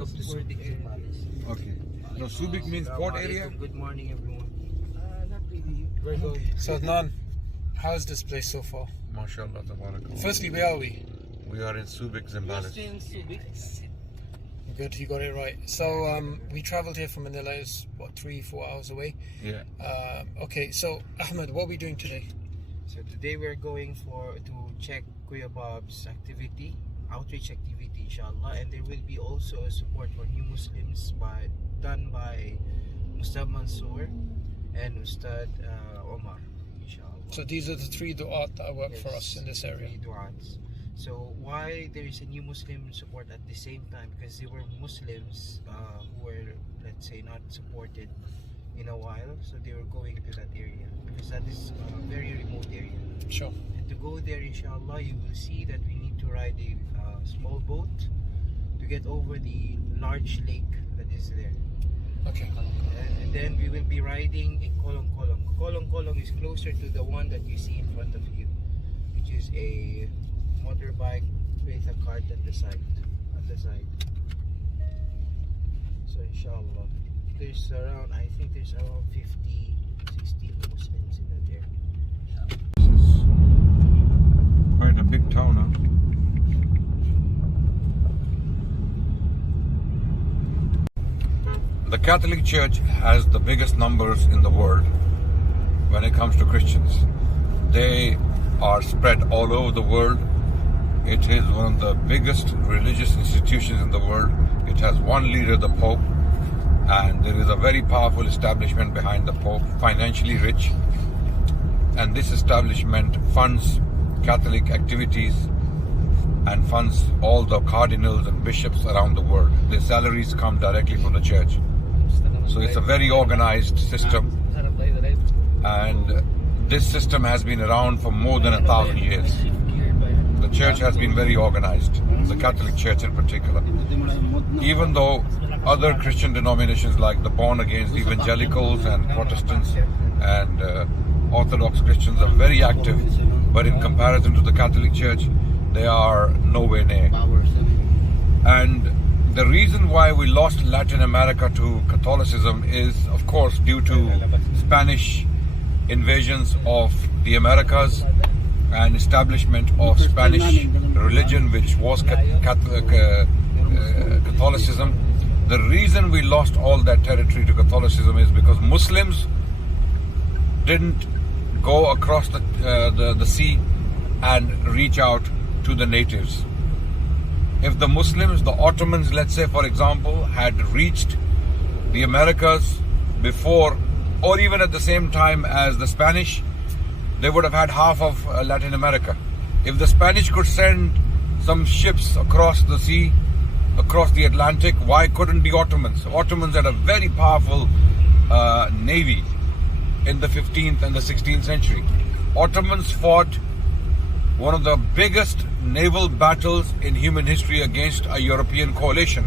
of the Subic Zambales. Okay. No, Subic means port area? Good morning, everyone. Not really. We're going. So Adnan, how's this place so far? MashaAllah, tabarakallah. Firstly, where are we? We are in Subic Zambales. in Subic. Good, you got it right. So we travelled here from Manila. It's what, 3-4 hours away? Yeah. Okay, so Ahmed, what are we doing today? So today we're going to check Kuya Bob's outreach activity, inshallah, and there will be also a support for new Muslims done by Ustad Mansour and Ustad Omar, inshallah. So these are the 3 du'at that work for us in this area. 3 du'ats. So why there is a new Muslim support at the same time? Because there were Muslims who were, let's say, not supported in a while, so they were going to that area because that is a very remote area. Sure. And to go there, inshallah, you will see that we need to ride a small boat to get over the large lake that is there. Okay. And then we will be riding a kolong kolong. Kolong kolong is closer to the one that you see in front of you, which is a motorbike with a cart at the side. So inshallah, I think there's around 50-60 Muslims in that area. This is quite a big town, huh? The Catholic Church has the biggest numbers in the world when it comes to Christians. They are spread all over the world. It is one of the biggest religious institutions in the world. It has one leader, the Pope, and there is a very powerful establishment behind the Pope, financially rich. And this establishment funds Catholic activities and funds all the cardinals and bishops around the world. Their salaries come directly from the church. So it's a very organized system, and this system has been around for more than 1,000 years. The church has been very organized, the Catholic Church in particular. Even though other Christian denominations like the born-again evangelicals and Protestants and Orthodox Christians are very active, but in comparison to the Catholic Church, they are nowhere near. And the reason why we lost Latin America to Catholicism is, of course, due to Spanish invasions of the Americas and establishment of Spanish religion, which was Catholicism. The reason we lost all that territory to Catholicism is because Muslims didn't go across the sea and reach out to the natives. If the Muslims, the Ottomans, let's say for example, had reached the Americas before or even at the same time as the Spanish, they would have had half of Latin America. If the Spanish could send some ships across the sea, across the Atlantic, why couldn't the Ottomans? Ottomans had a very powerful navy in the 15th and the 16th century. Ottomans fought one of the biggest naval battles in human history against a European coalition.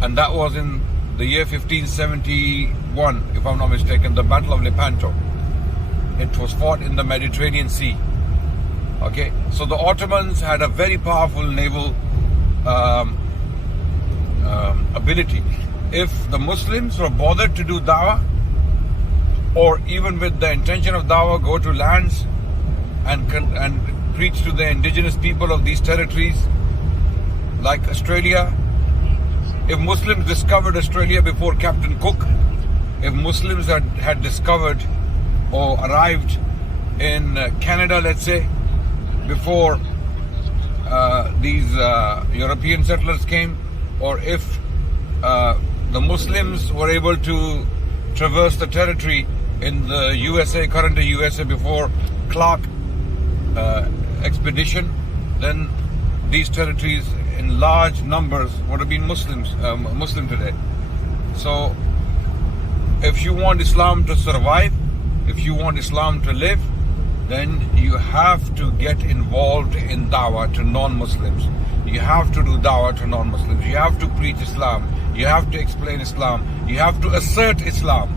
And that was in the year 1571, if I'm not mistaken, the Battle of Lepanto. It was fought in the Mediterranean Sea. Okay, so the Ottomans had a very powerful naval ability. If the Muslims were bothered to do dawah, or even with the intention of dawah, go to lands and preach to the indigenous people of these territories, like Australia. If Muslims discovered Australia before Captain Cook, if Muslims had discovered or arrived in Canada, let's say, before these European settlers came, or if the Muslims were able to traverse the territory in the USA, current USA, before Clark expedition, then these territories in large numbers would have been Muslim today. So if you want Islam to survive, if you want Islam to live, then you have to get involved in dawah to non-Muslims. You have to do dawah to non-Muslims. You have to preach Islam. You have to explain Islam. You have to assert Islam.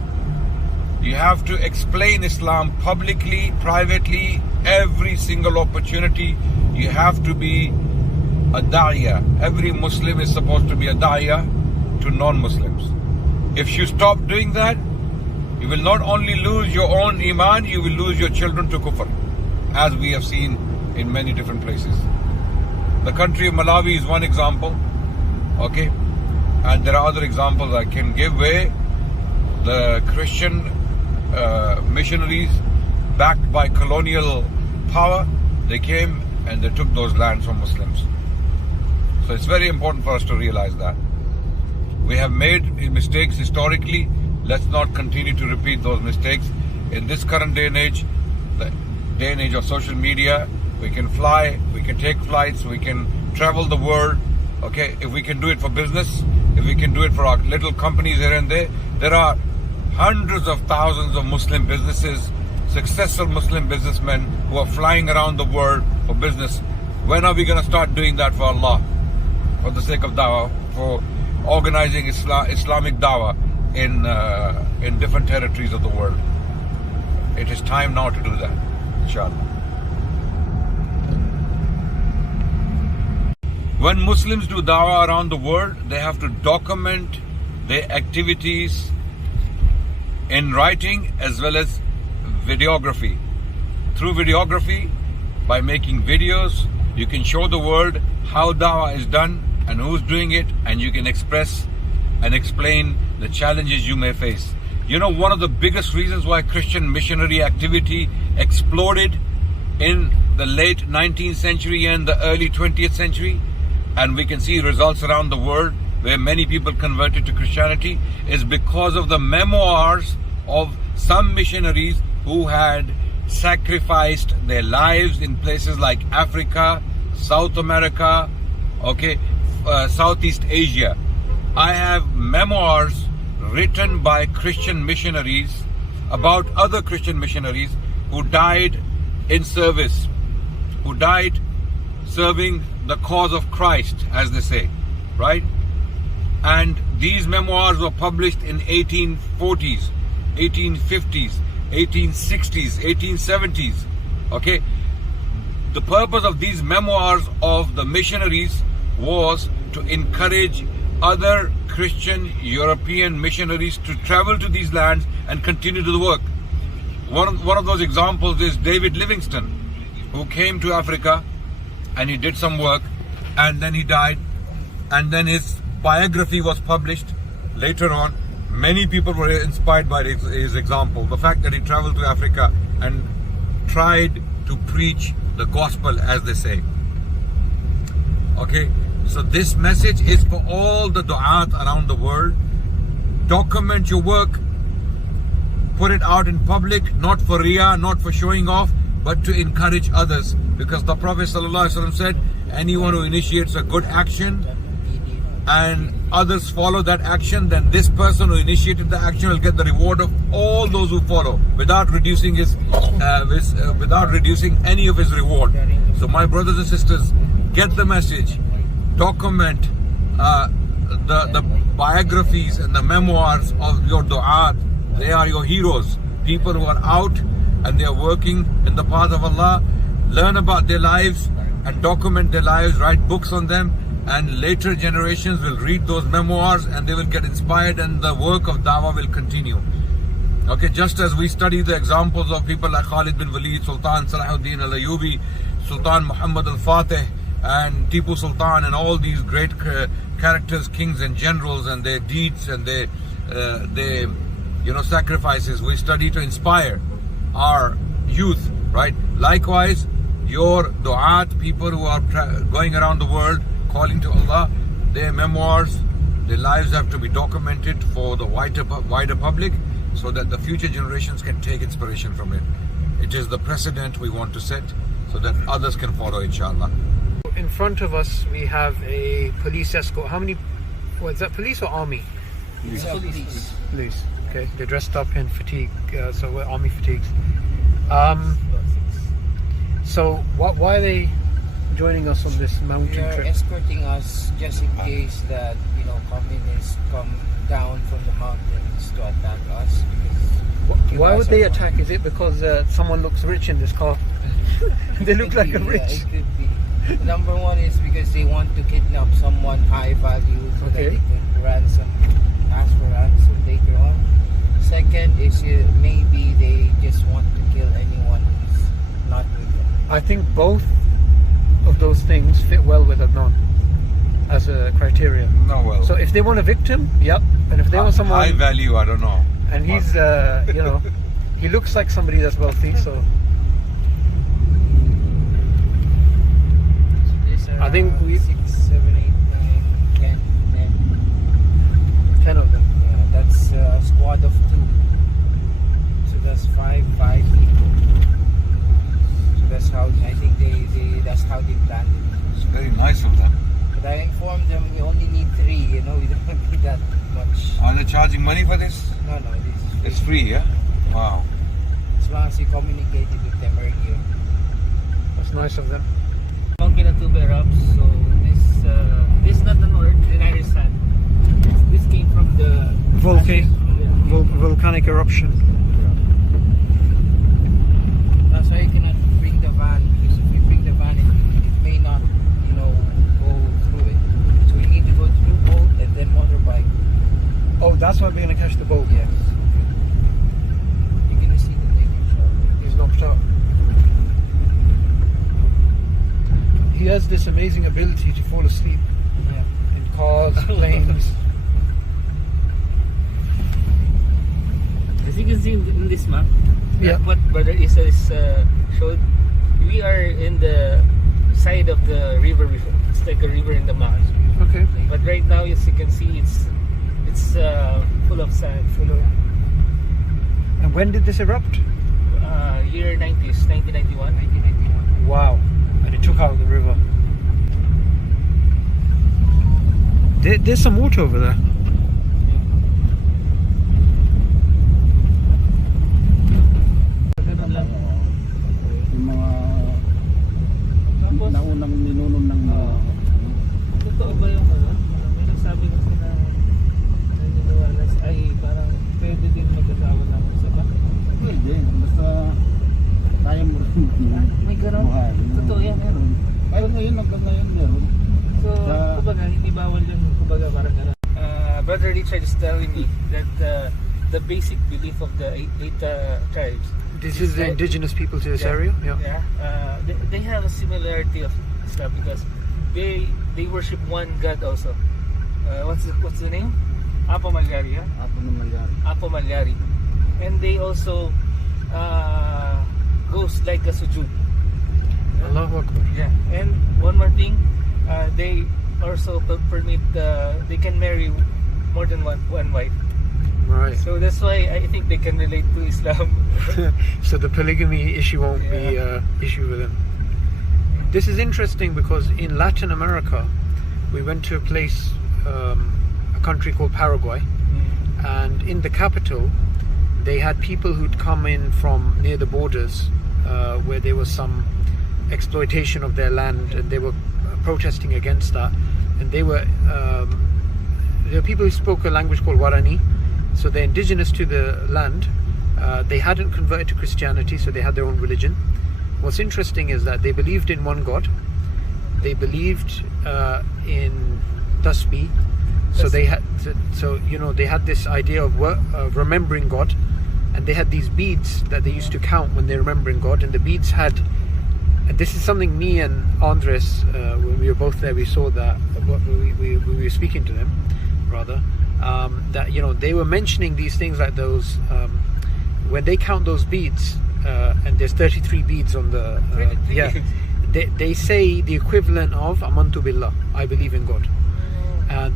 You have to explain Islam publicly, privately, every single opportunity. You have to be a da'iyah. Every Muslim is supposed to be a da'iyah to non-Muslims. If you stop doing that, you will not only lose your own iman, you will lose your children to kufr, as we have seen in many different places. The country of Malawi is one example, okay, and there are other examples I can give where the Christian missionaries, backed by colonial power, they came and they took those lands from Muslims. So it's very important for us to realize that. We have made mistakes historically. Let's not continue to repeat those mistakes. In this current day and age, the day and age of social media, we can fly, we can take flights, we can travel the world. Okay, if we can do it for business, if we can do it for our little companies here and there are hundreds of thousands of Muslim businesses, successful Muslim businessmen who are flying around the world for business. When are we going to start doing that for Allah? For the sake of dawah, for organizing Islamic dawah in different territories of the world. It is time now to do that, inshallah. When Muslims do dawah around the world, they have to document their activities in writing as well as videography. Through videography, by making videos, you can show the world how dawah is done and who's doing it, and you can express and explain the challenges you may face. You know, one of the biggest reasons why Christian missionary activity exploded in the late 19th century and the early 20th century, and we can see results around the world where many people converted to Christianity, is because of the memoirs of some missionaries who had sacrificed their lives in places like Africa, South America, okay, Southeast Asia. I have memoirs written by Christian missionaries about other Christian missionaries who died in service, who died serving the cause of Christ, as they say, right? And these memoirs were published in 1840s, 1850s, 1860s, 1870s, okay? The purpose of these memoirs of the missionaries was to encourage other Christian European missionaries to travel to these lands and continue to the work. One of those examples is David Livingstone, who came to Africa and he did some work and then he died, and then his biography was published later on. Many people were inspired by his example, the fact that he traveled to Africa and tried to preach the gospel, as they say. Okay, so this message is for all the du'at around the world. Document your work, put it out in public, not for riyah, not for showing off, but to encourage others. Because the Prophet ﷺ said, anyone who initiates a good action and others follow that action, then this person who initiated the action will get the reward of all those who follow, without reducing without reducing any of his reward. So my brothers and sisters, get the message, document the biographies and the memoirs of your du'at. They are your heroes, people who are out and they are working in the path of Allah. Learn about their lives and document their lives, write books on them, and later generations will read those memoirs and they will get inspired, and the work of dawah will continue. Okay, just as we study the examples of people like Khalid bin Walid, Sultan Salahuddin al-Ayyubi, Sultan Muhammad al-Fatih, and Tipu Sultan, and all these great characters, kings and generals, and their deeds and their sacrifices, we study to inspire our youth, right? Likewise, your du'at, people who are going around the world calling to Allah, their memoirs, their lives have to be documented for the wider public, so that the future generations can take inspiration from it. It is the precedent we want to set so that others can follow, inshallah. In front of us we have a police escort. How many? What is that, police or army? Police. Police. Okay, they're dressed up in fatigue, so we're army fatigues. So why are they joining us on this mountain They are trip? escorting us just in case that communists come down from the mountains to attack us. Why would they attack? Is it because someone looks rich in this car? They look like a rich. Yeah, it could be. Number one is because they want to kidnap someone high value so that Okay. they can ask for ransom later on. Second is maybe they just want to kill anyone who's not with them. I think both of those things fit well with Adnan as a criteria. No, well. So if they want a victim, yep. And if they want someone, high value, I don't know. and he's, you know, he looks like somebody that's wealthy. So I think we 6, 7, 8, 9, 10, 10 of them. Yeah, that's a squad of 2. So that's 5 people. So that's how I think that's how they planned it. It's very nice of them. But I informed them we only need 3. You know, we don't need that much. Are they charging money for this? No, this is It's free, yeah? Wow. as long as you communicated with them earlier. That's nice of them. Monkey na tuber ups. So this is not an ordinary sand. This came from the Volcanic eruption. That's why you cannot bring the van, because if you bring the van, it may not, you know, go through it. So you need to go through boat and then motorbike. Oh, that's why we're gonna catch the boat. Yes. You're gonna see the nature show. He's knocked out. He has this amazing ability to fall asleep Yeah. in cars, planes. As you can see in this map, Yeah. what Brother Isa showed, we are in the side of the river. It's like a river in the mountains. Okay. But right now, as you can see, it's full of sand. And when did this erupt? Year 90s, 1991. Wow. And it took out the river. There's some water over there. Ganun lang. Yung mga Tapos, naunang ninuno ng mga totoo ba yung may nagsabi kasi na naniniwala ay parang pwede din mag-asawa ng isa ba? pwede, basta kaya mo rin May ganun? buhay. Totoo yan. Meron. Pero ngayon hanggang ngayon meron. So, Sa- kumbaga, hindi bawal yung kumbaga parang gano'n. Brother Richard is telling me that the basic belief of the eight tribes. This is the indigenous people to this area? Yeah. They have a similarity of Islam because they worship one God also. What's the name? Apo Malyari, yeah? Ako nung nangyari. Apo Malyari. And they also goes like a sujud. Allahu Akbar. Yeah. And one more thing, they also permit they can marry more than one wife. Right. So that's why I think they can relate to Islam. So the polygamy issue won't be an issue with them. This is interesting because in Latin America, we went to a place, a country called Paraguay, and in the capital, they had people who'd come in from near the borders, where there was some exploitation of their land, and they were protesting against that. And there were people who spoke a language called Guarani, so they're indigenous to the land. They hadn't converted to Christianity, so they had their own religion. What's interesting is that they believed in one God. They believed in tasbih. So they had, they had this idea of remembering God, and they had these beads that they used to count when they're remembering God. And the beads had, and this is something me and Andres, when we were both there, we saw that we were speaking to them, rather, that they were mentioning these things like those. When they count those beads, and there's 33 beads on the they say the equivalent of amantu billah, I believe in God.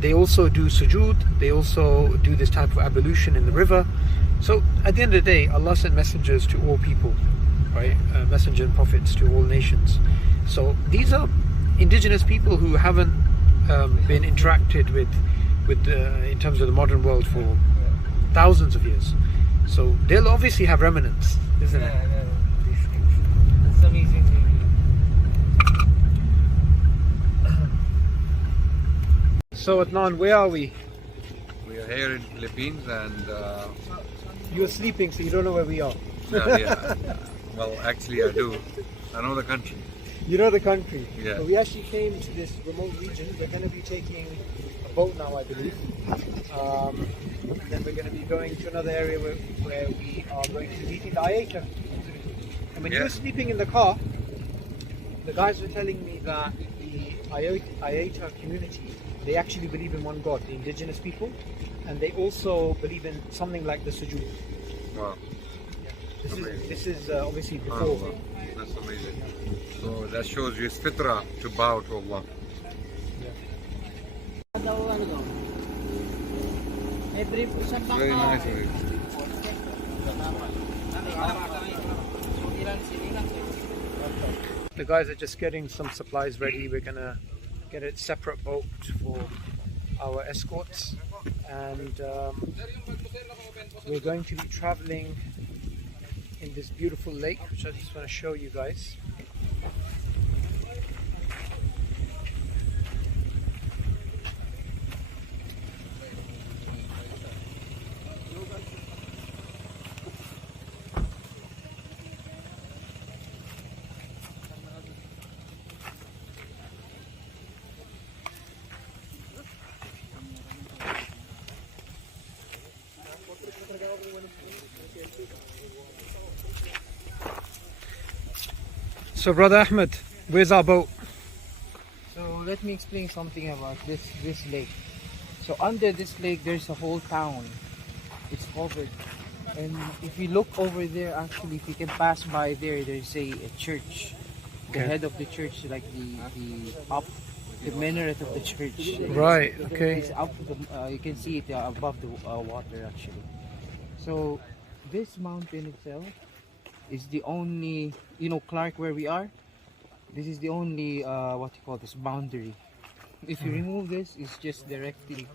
They also do sujood, they also do this type of ablution in the river. So at the end of the day, Allah sent messengers to all people, right? Messenger and prophets to all nations. So these are indigenous people who haven't been interacted with in terms of the modern world for thousands of years. So they'll obviously have remnants, isn't it? It's amazing. So Adnan, where are we? We are here in Philippines and You're sleeping, so you don't know where we are. yeah. Well, actually I do. I know the country. You know the country. Yeah. So we actually came to this remote region. We're going to be taking a boat now, I believe. And then we're going to be going to another area where we are going to be meeting the Ayeta. And when you were sleeping in the car, the guys were telling me that the Ayeta community, they actually believe in one God, the indigenous people, and they also believe in something like the sujood. Wow. This is obviously before. Oh, that's amazing. So that shows you it's fitra to bow to Allah. Very nice of you. The guys are just getting some supplies ready. We're gonna get a separate boat for our escorts, and we're going to be traveling in this beautiful lake, which I just want to show you guys. So Brother Ahmed, where's our boat? So let me explain something about this lake. So under this lake there's a whole town. It's covered. And if you look over there, actually if you can pass by there, there's a church. The head of the church, like the minaret of the church. Right, okay. It's up to the, you can see it above the water actually. So this mountain itself is the only, Clark where we are, this is the only what you call this boundary. If you remove this, it's just directly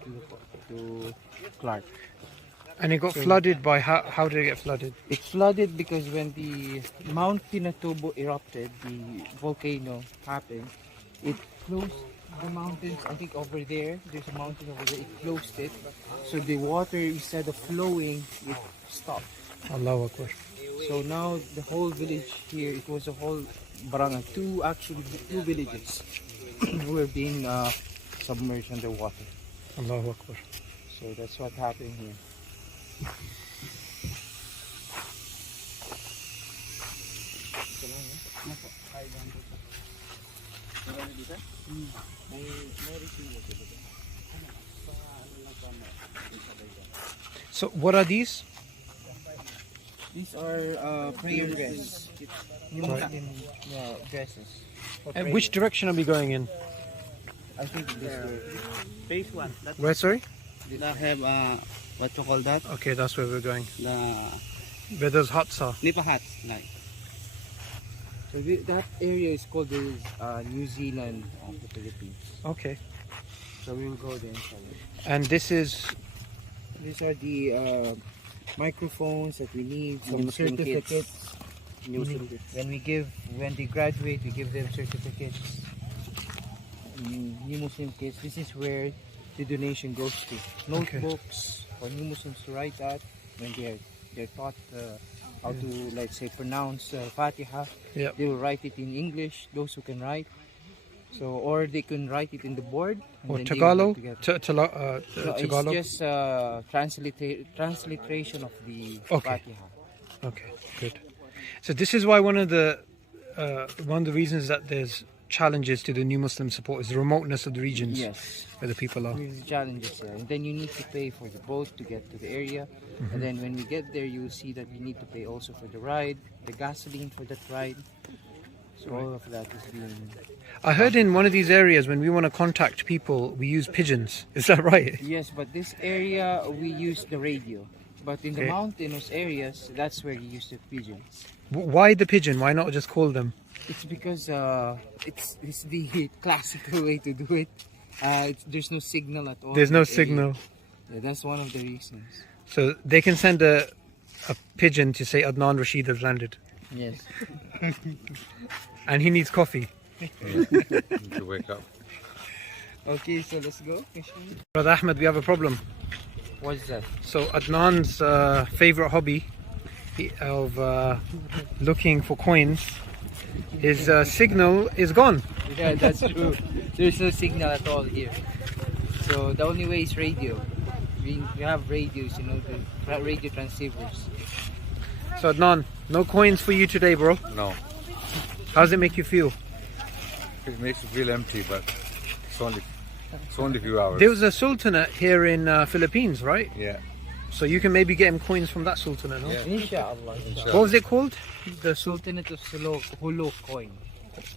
to Clark. And it got flooded by, how did it get flooded? It flooded because when the Mount Pinatubo erupted, the volcano happened, it closed the mountains. I think over there, there's a mountain over there, it closed it. So the water, instead of flowing, it stopped. Allahu Akbar. So now the whole village here, it was a whole barangay, two villages were being submerged underwater. Allahu Akbar. So that's what happened here. So what are these? These are prayer dresses. Muslim dresses. And which direction are we going in? I think this way. Phase 1. Where, sorry? Did I have what you call that? Okay, that's where we're going. The Where those huts are. nipa huts, like. So that area is called the New Zealand of the Philippines. Okay. So we will go there inshallah. And these are the microphones that we need, some Muslim certificates. When they graduate, we give them certificates. New Muslim kids, this is where the donation goes to. Notebooks for new Muslims to write at when they're taught how to, let's say, pronounce Fatiha. Yep. They will write it in English, those who can write. So, or they can write it in the board. And or then Tagalog? No, Tagalog? it's just transliteration of the Fatiha. Okay, good. So this is why one of the reasons that there's challenges to the new Muslim support is the remoteness of the regions where the people are. There's challenges there. And then you need to pay for the boat to get to the area. And then when we get there, you will see that you need to pay also for the ride, the gasoline for that ride. So all of that is being... I heard in one of these areas when we want to contact people, we use pigeons. Is that right? Yes, but this area we use the radio. But in the mountainous areas, that's where you use the pigeons. Why the pigeon? Why not just call them? It's because it's the classical way to do it. There's no signal at all. There's no signal. Yeah, that's one of the reasons. So they can send a pigeon to say Adnan Rashid has landed. Yes. And he needs coffee. Need to wake up. Okay, so let's go. Brother Ahmed, we have a problem. What's that? So Adnan's favorite hobby of looking for coins his signal is gone. Yeah, that's true. There's no signal at all here. So the only way is radio. We have radios, you know, the radio transceivers. So Adnan, no coins for you today, bro. No, How does it make you feel? it makes you feel empty, but it's only a few hours. There was a sultanate here in Philippines, right? Yeah. So you can maybe get him coins from that sultanate, no? Yeah. Inshallah. What was it called? The Sultanate of Hulu coin.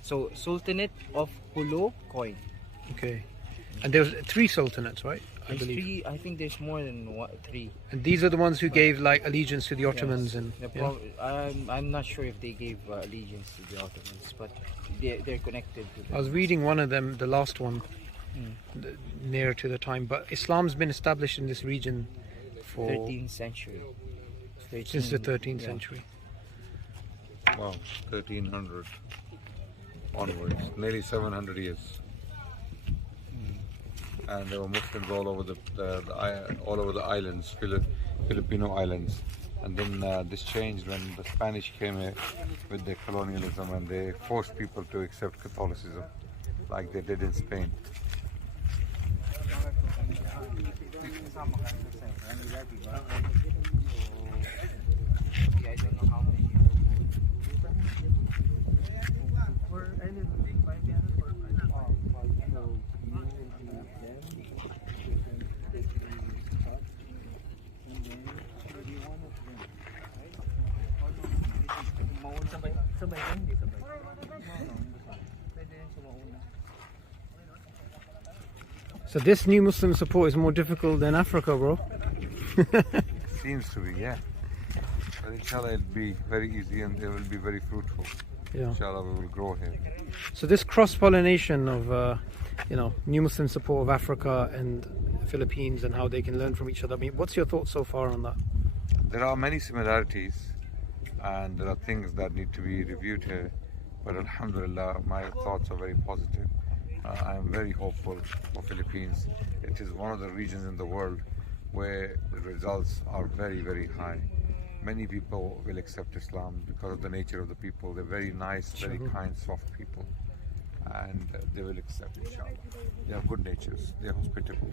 So Sultanate of Hulu coin. Okay. And there was 3 sultanates, right? I There's believe. 3. I think there's more than 3. And these are the ones who gave like allegiance to the Ottomans and. The yeah. I'm not sure if they gave allegiance to the Ottomans, but they're connected to them. I was reading one of them, the last one, near to the time. But Islam's been established in this region for 13th century. since the 13th yeah. century. Wow, 1300 onwards, nearly 700 years. And there were Muslims all over the islands, Filipino islands. And then this changed when the Spanish came here with their colonialism, and they forced people to accept Catholicism, like they did in Spain. So this new Muslim support is more difficult than Africa, bro. Seems to be, yeah. But inshallah it'll be very easy and it will be very fruitful. Yeah. Inshallah we will grow here. So this cross-pollination of, new Muslim support of Africa and Philippines and how they can learn from each other. I mean, what's your thoughts so far on that? There are many similarities and there are things that need to be reviewed here. But alhamdulillah, my thoughts are very positive. I am very hopeful for Philippines. It is one of the regions in the world where the results are very, very high. Many people will accept Islam because of the nature of the people. They're very nice, very kind, soft people. And they will accept, inshallah. They have good natures. They are hospitable.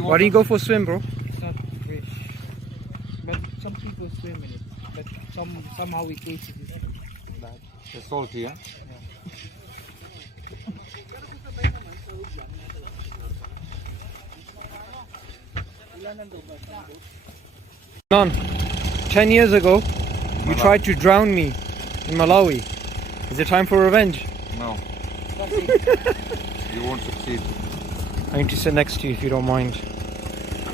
Why do you go for a swim, bro? It's not fish, but some people swim in it. But somehow we taste it is bad. It's salty, yeah? None. 10 years ago, you tried to drown me in Malawi. Is it time for revenge? No. You won't succeed. I need to sit next to you if you don't mind.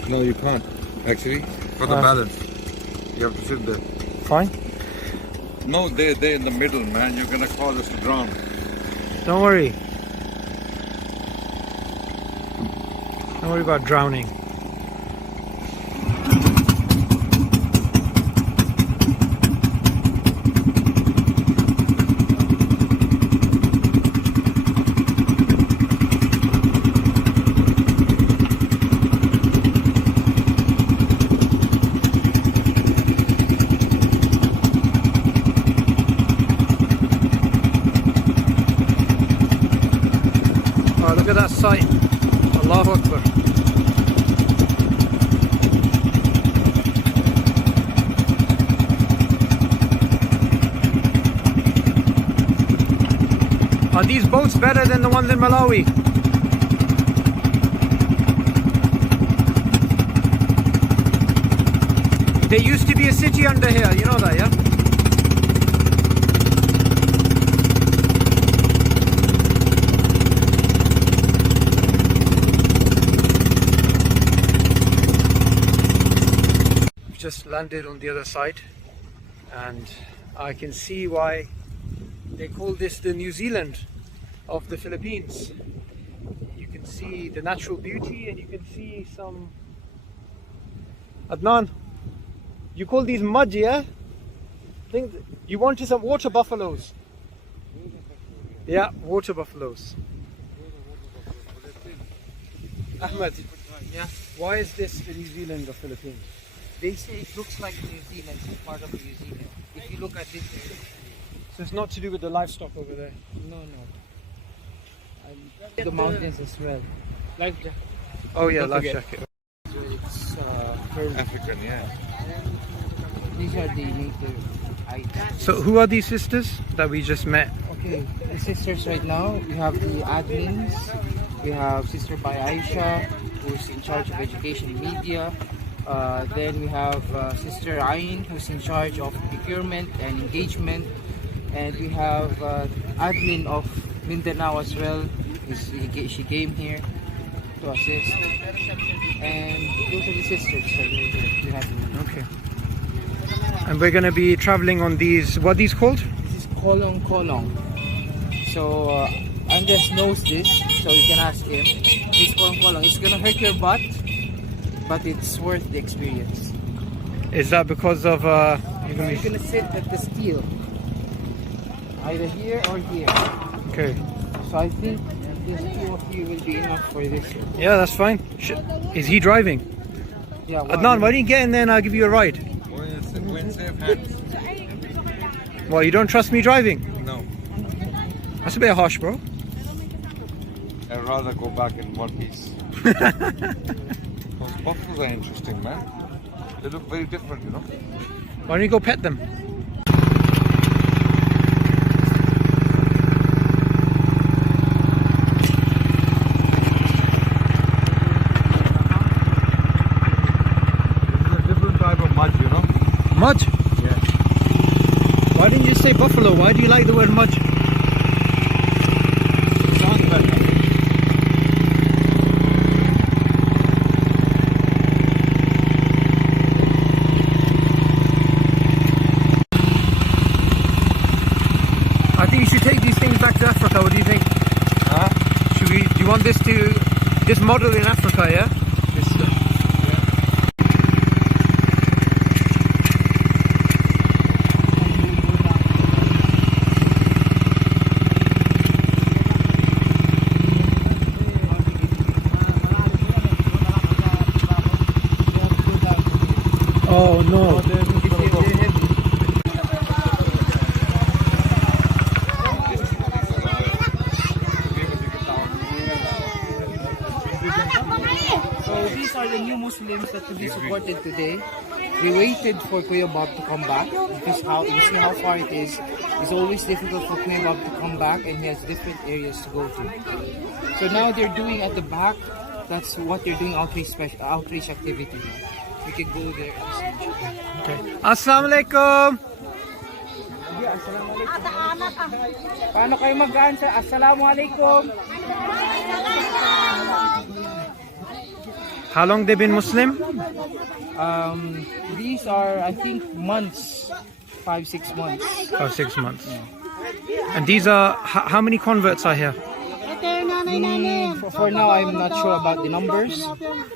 No, you can't. Actually, for the balance, you have to sit there. Fine. No, they're in the middle, man. You're gonna cause us to drown. Don't worry. Don't worry about drowning. Look at that sight. Allahu Akbar. Are these boats better than the ones in Malawi? There used to be a city under here, you know that, yeah? Just landed on the other side and I can see why they call this the New Zealand of the Philippines. You can see the natural beauty and you can see some... Adnan, you call these mud, yeah? I think you wanted some water buffaloes. Yeah, water buffaloes. Ahmed, Yeah. why is this in New Zealand or Philippines? They say it looks like New Zealand, it's part of New Zealand. If you look at this area. So it's not to do with the livestock over there. No. The mountains as well. Life jacket. Oh yeah, Don't life forget. jacket. It's African, yeah. these are the native items. So who are these sisters that we just met? Okay, the sisters right now, we have the admins. We have Sister by Aisha, who's in charge of education and media. Then we have Sister Ain, who's in charge of procurement and engagement. And we have admin of Mindanao as well. She came here to assist. And those are the sisters. So we have Okay. And we're gonna be traveling on these. What are these called? This is kolong. So Andres knows this, so you can ask him. It's kolong. It's gonna hurt your butt, but it's worth the experience. Is that because of You're gonna sit at the steel, either here or here. Okay. So I think these two of you will be enough for this. Yeah, that's fine. Is he driving? Yeah. Adnan, why don't you get in there and I'll give you a ride? We're in safe hands. Well, you don't trust me driving? No. That's a bit harsh, bro. I'd rather go back in one piece. Those buffaloes are interesting, man. They look very different, you know. Why don't you go pet them? It's a different type of mud, you know. Mud? Yeah. Why didn't you say buffalo? Why do you like the word mud? Sounds better. I think you should take these things back to Africa. What do you think? Huh? Do you want this model in Africa, yeah? Oh no. So these are the new Muslims that will be supported today. We waited for Kuya Bob to come back because you see how far it is. It's always difficult for Kuya Bob to come back, and he has different areas to go to. So now they're doing at the back. That's what they're doing, outreach activity. We can go there. Okay. Assalamu alaikum. Paano kayo mag-gaan sa Assalamualaikum? How long they been Muslim? These are, I think, months, 5-6 months. 6 months. And these are how many converts are here? For now, I'm not sure about the numbers,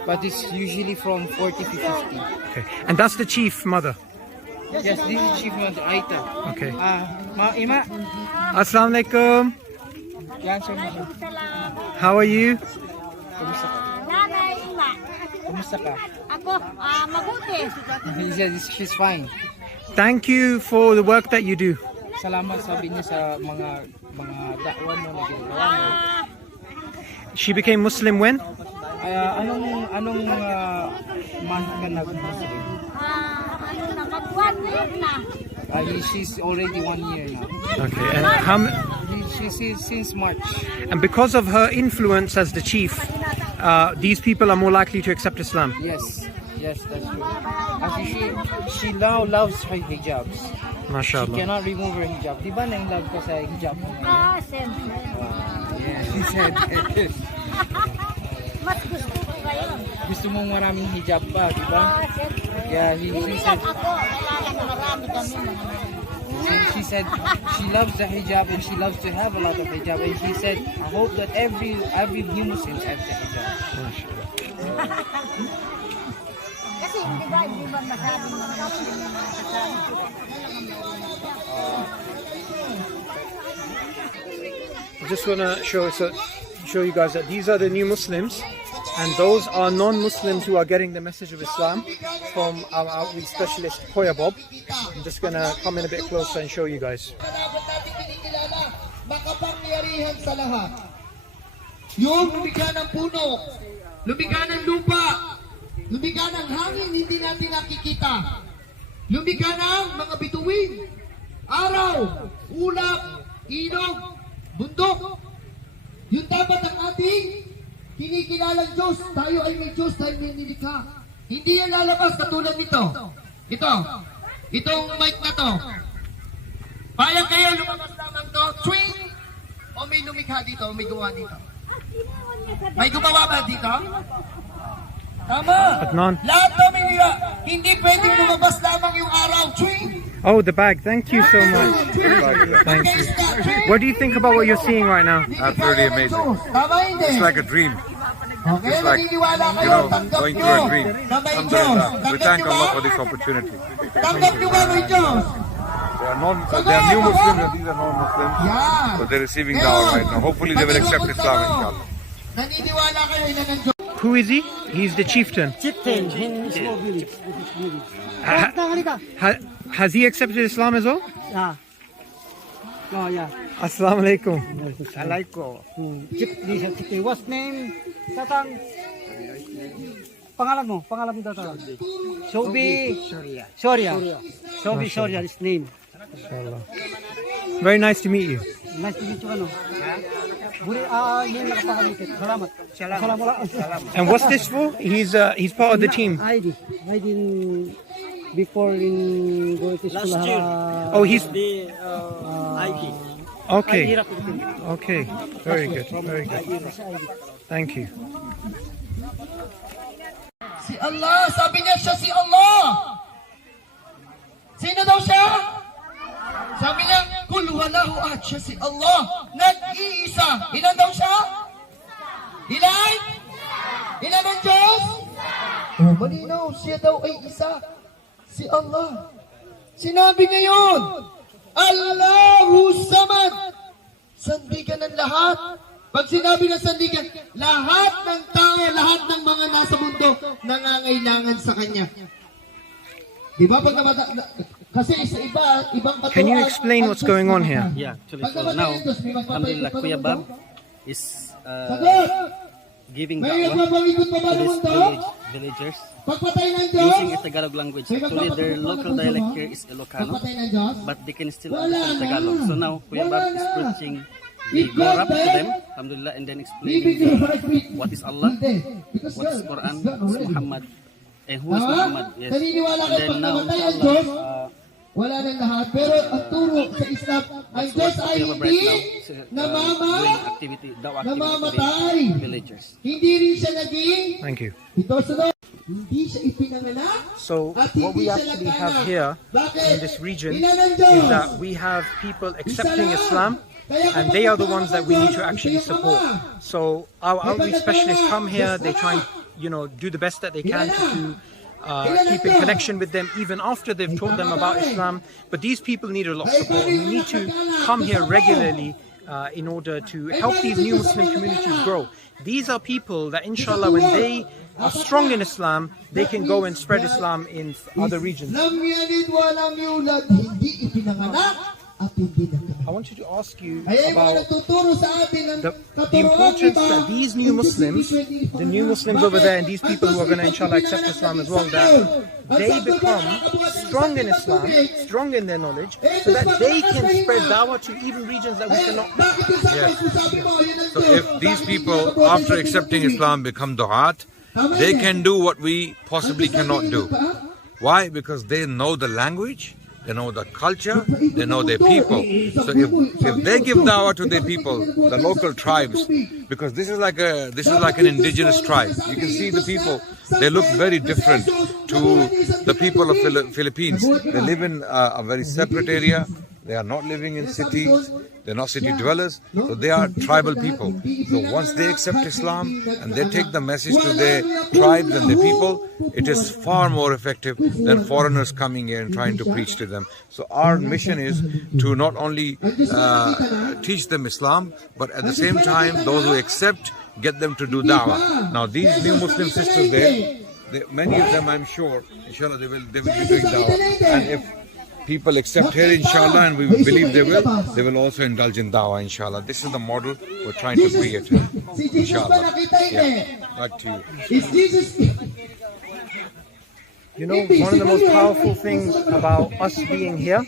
but it's usually from 40 to 50. Okay. And that's the chief mother. Yes, this is Chief Mother Aita. Okay. Ima, Assalamu alaikum. yan sir mo. How are you? Kumusta ka? Nanay Ima. Kumusta ka? Ako, mabuti. He said she's fine. Thank you for the work that you do. Salamat sabi niya sa mga dakwan mo na ginagawa mo. She became Muslim when? Anong month ka nag-Muslim? Mag-1 year na. She's already 1 year now. Okay. And how? She's since March. And because of her influence as the chief, these people are more likely to accept Islam. Yes, that's true. As she now loves her hijabs. She MashaAllah. cannot remove her hijab. Di ba na-in-love ka sa hijab mo? Siyempre. Yeah, she said yes. Mas gusto ko kayo. Gusto mong maraming hijab pa, di ba? Siyempre. Yeah, he Hindi said, lang ako. Kailangan marami kami mga she said she loves the hijab and she loves to have a lot of hijab. And she said, I hope that every new Muslims have the hijab. Kasi hindi ba masabing I just want to show you guys that these are the new Muslims, And those are non-Muslims who are getting the message of Islam from our outreach specialist, Kuya Bob. I'm just going to come in a bit closer and show you guys. Makapangyarihan sa lahat. Yung lumikha ng puno, lumikha ng lupa, lumikha ng hangin hindi natin nakikita, lumikha ng mga bituin, araw, ulap, ilog, bundok. Yun dapat ang ating kinikilalang Diyos. Tayo ay may Diyos, tayo may nilikha. Hindi yan lalabas katulad nito. Itong mic na to. Payag kayo lumabas lamang to, swing! O may lumikha dito, o may gawa dito? May gumawa ba dito? Tama! Lahat na may nila. Hindi pwedeng lumabas lamang yung araw, swing! Oh, the bag. Thank you so much. Thank you. What do you think about what you're seeing right now? Absolutely amazing. Tama hindi? It's like a dream. Okay, It's like, naniniwala you kayo, know, tanggap going nyo. through a dream. Na may Diyos. Alhamdulillah. We thank Allah for this opportunity. Tanggap nyo ba may Diyos? They are new Muslims and these are non-Muslims. Yan. So they're receiving dawah right now. Hopefully they will accept Islam, inshallah. Naniniwala kayo na ng Diyos. Who is he? He's the chieftain. Chieftain in small village. Has he accepted Islam as well? Yeah. Oh, yeah. Assalamu alaikum. Alaiko. Chieftain. What's name? Tatang. Pangalan mo tatang. Shobi. Soria. Shobi Soria is name. Inshallah. Very nice to meet you. Nice to meet you, ano? Yan nakapakalikit. Salamat. And what's this for? He's part of the team. ID before in go to school. Last year. Oh, he's ID. okay. Okay. Very good. Very good. Thank you. Si Allah, sabi niya siya si Allah. Sino daw siya? Sabi niya, kul huwallahu ahad, siya si Allah. Nag-iisa. Ilan daw siya? Ilan? Ilan ang Diyos? Oh, malinaw, siya daw ay isa. Si Allah. Sinabi niya yun. Allahu Samad. Sandigan ng lahat. Pag sinabi ng sandigan, lahat ng tao, lahat ng mga nasa mundo nangangailangan sa Kanya. Di ba? Kasi sa ibang katuan. Can you explain what's going on here? Yeah, actually, so now, alhamdulillah, Kuya Bob is giving da'wah to these villagers using a Tagalog language. Actually, their local dialect here is Ilocano, but they can still understand Tagalog. So now, Kuya Bob is preaching the Gorab to them, alhamdulillah, and then explaining what is Allah, what is Quran, what is Muhammad, and who is Muhammad. Yes. And then now, inshallah, wala nang lahat, pero ang turo sa Islam, ang Diyos ay hindi namamatay. Hindi rin siya naging Thank you. hindi siya ipinanganak. So what we actually have here in this region is that we have people accepting Islam, and they are the ones that we need to actually support. So our outreach specialists come here, they try and do the best that they can to keep in connection with them even after they've taught them about Islam. But these people need a lot of support. We need to come here regularly in order to help these new Muslim communities grow. These are people that inshallah when they are strong in Islam, they can go and spread Islam in other regions. I wanted to ask you about the importance that these new Muslims, the new Muslims over there and these people who are going to inshallah accept Islam as well, that they become strong in Islam, strong in their knowledge, so that they can spread dawah to even regions that we cannot. Yes. So if these people, after accepting Islam, become du'at, they can do what we possibly cannot do. Why? Because they know the language, they know the culture, they know their people. So if they give dawah to their people, the local tribes, because this is like an indigenous tribe. You can see the people, they look very different to the people of Philippines. They live in a very separate area. They are not living in cities. They're not city dwellers. So they are tribal people. So once they accept Islam and they take the message to their tribes and their people, it is far more effective than foreigners coming here and trying to preach to them. So our mission is to not only teach them Islam, but at the same time, those who accept, get them to do da'wah. Now these new Muslim sisters there, many of them I'm sure, inshallah, they will be doing da'wah. And if people accept here, inshallah, and we believe they will also indulge in da'wah, inshallah. This is the model we're trying to create here, inshallah. Yeah, back to you. You know, one of the most powerful things about us being here,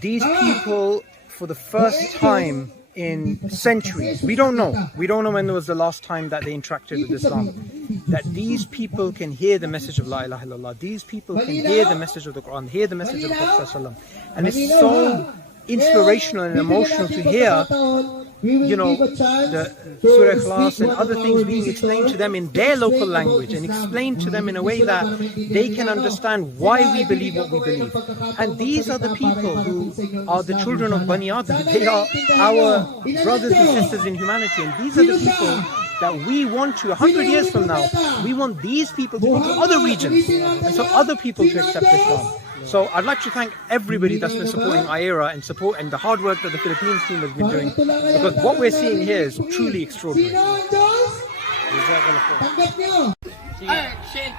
these people, for the first time in centuries, we don't know when was the last time that they interacted with Islam, that these people can hear the message of La ilaha illallah, these people can hear the message of the Quran, hear the message of the Prophet ﷺ. And it's so inspirational and emotional to hear, you know, the Surah Ikhlas and other things being explained to them in their local language and explained to them in a way that they can understand why we believe what we believe. And these are the people who are the children of Bani Adam. They are our brothers and sisters in humanity, and these are the people that we want to, 100 years from now, we want these people to go to other regions and so other people to accept Islam. So I'd like to thank everybody that's been supporting IERA and the hard work that the Philippines team has been doing, because what we're seeing here is truly extraordinary.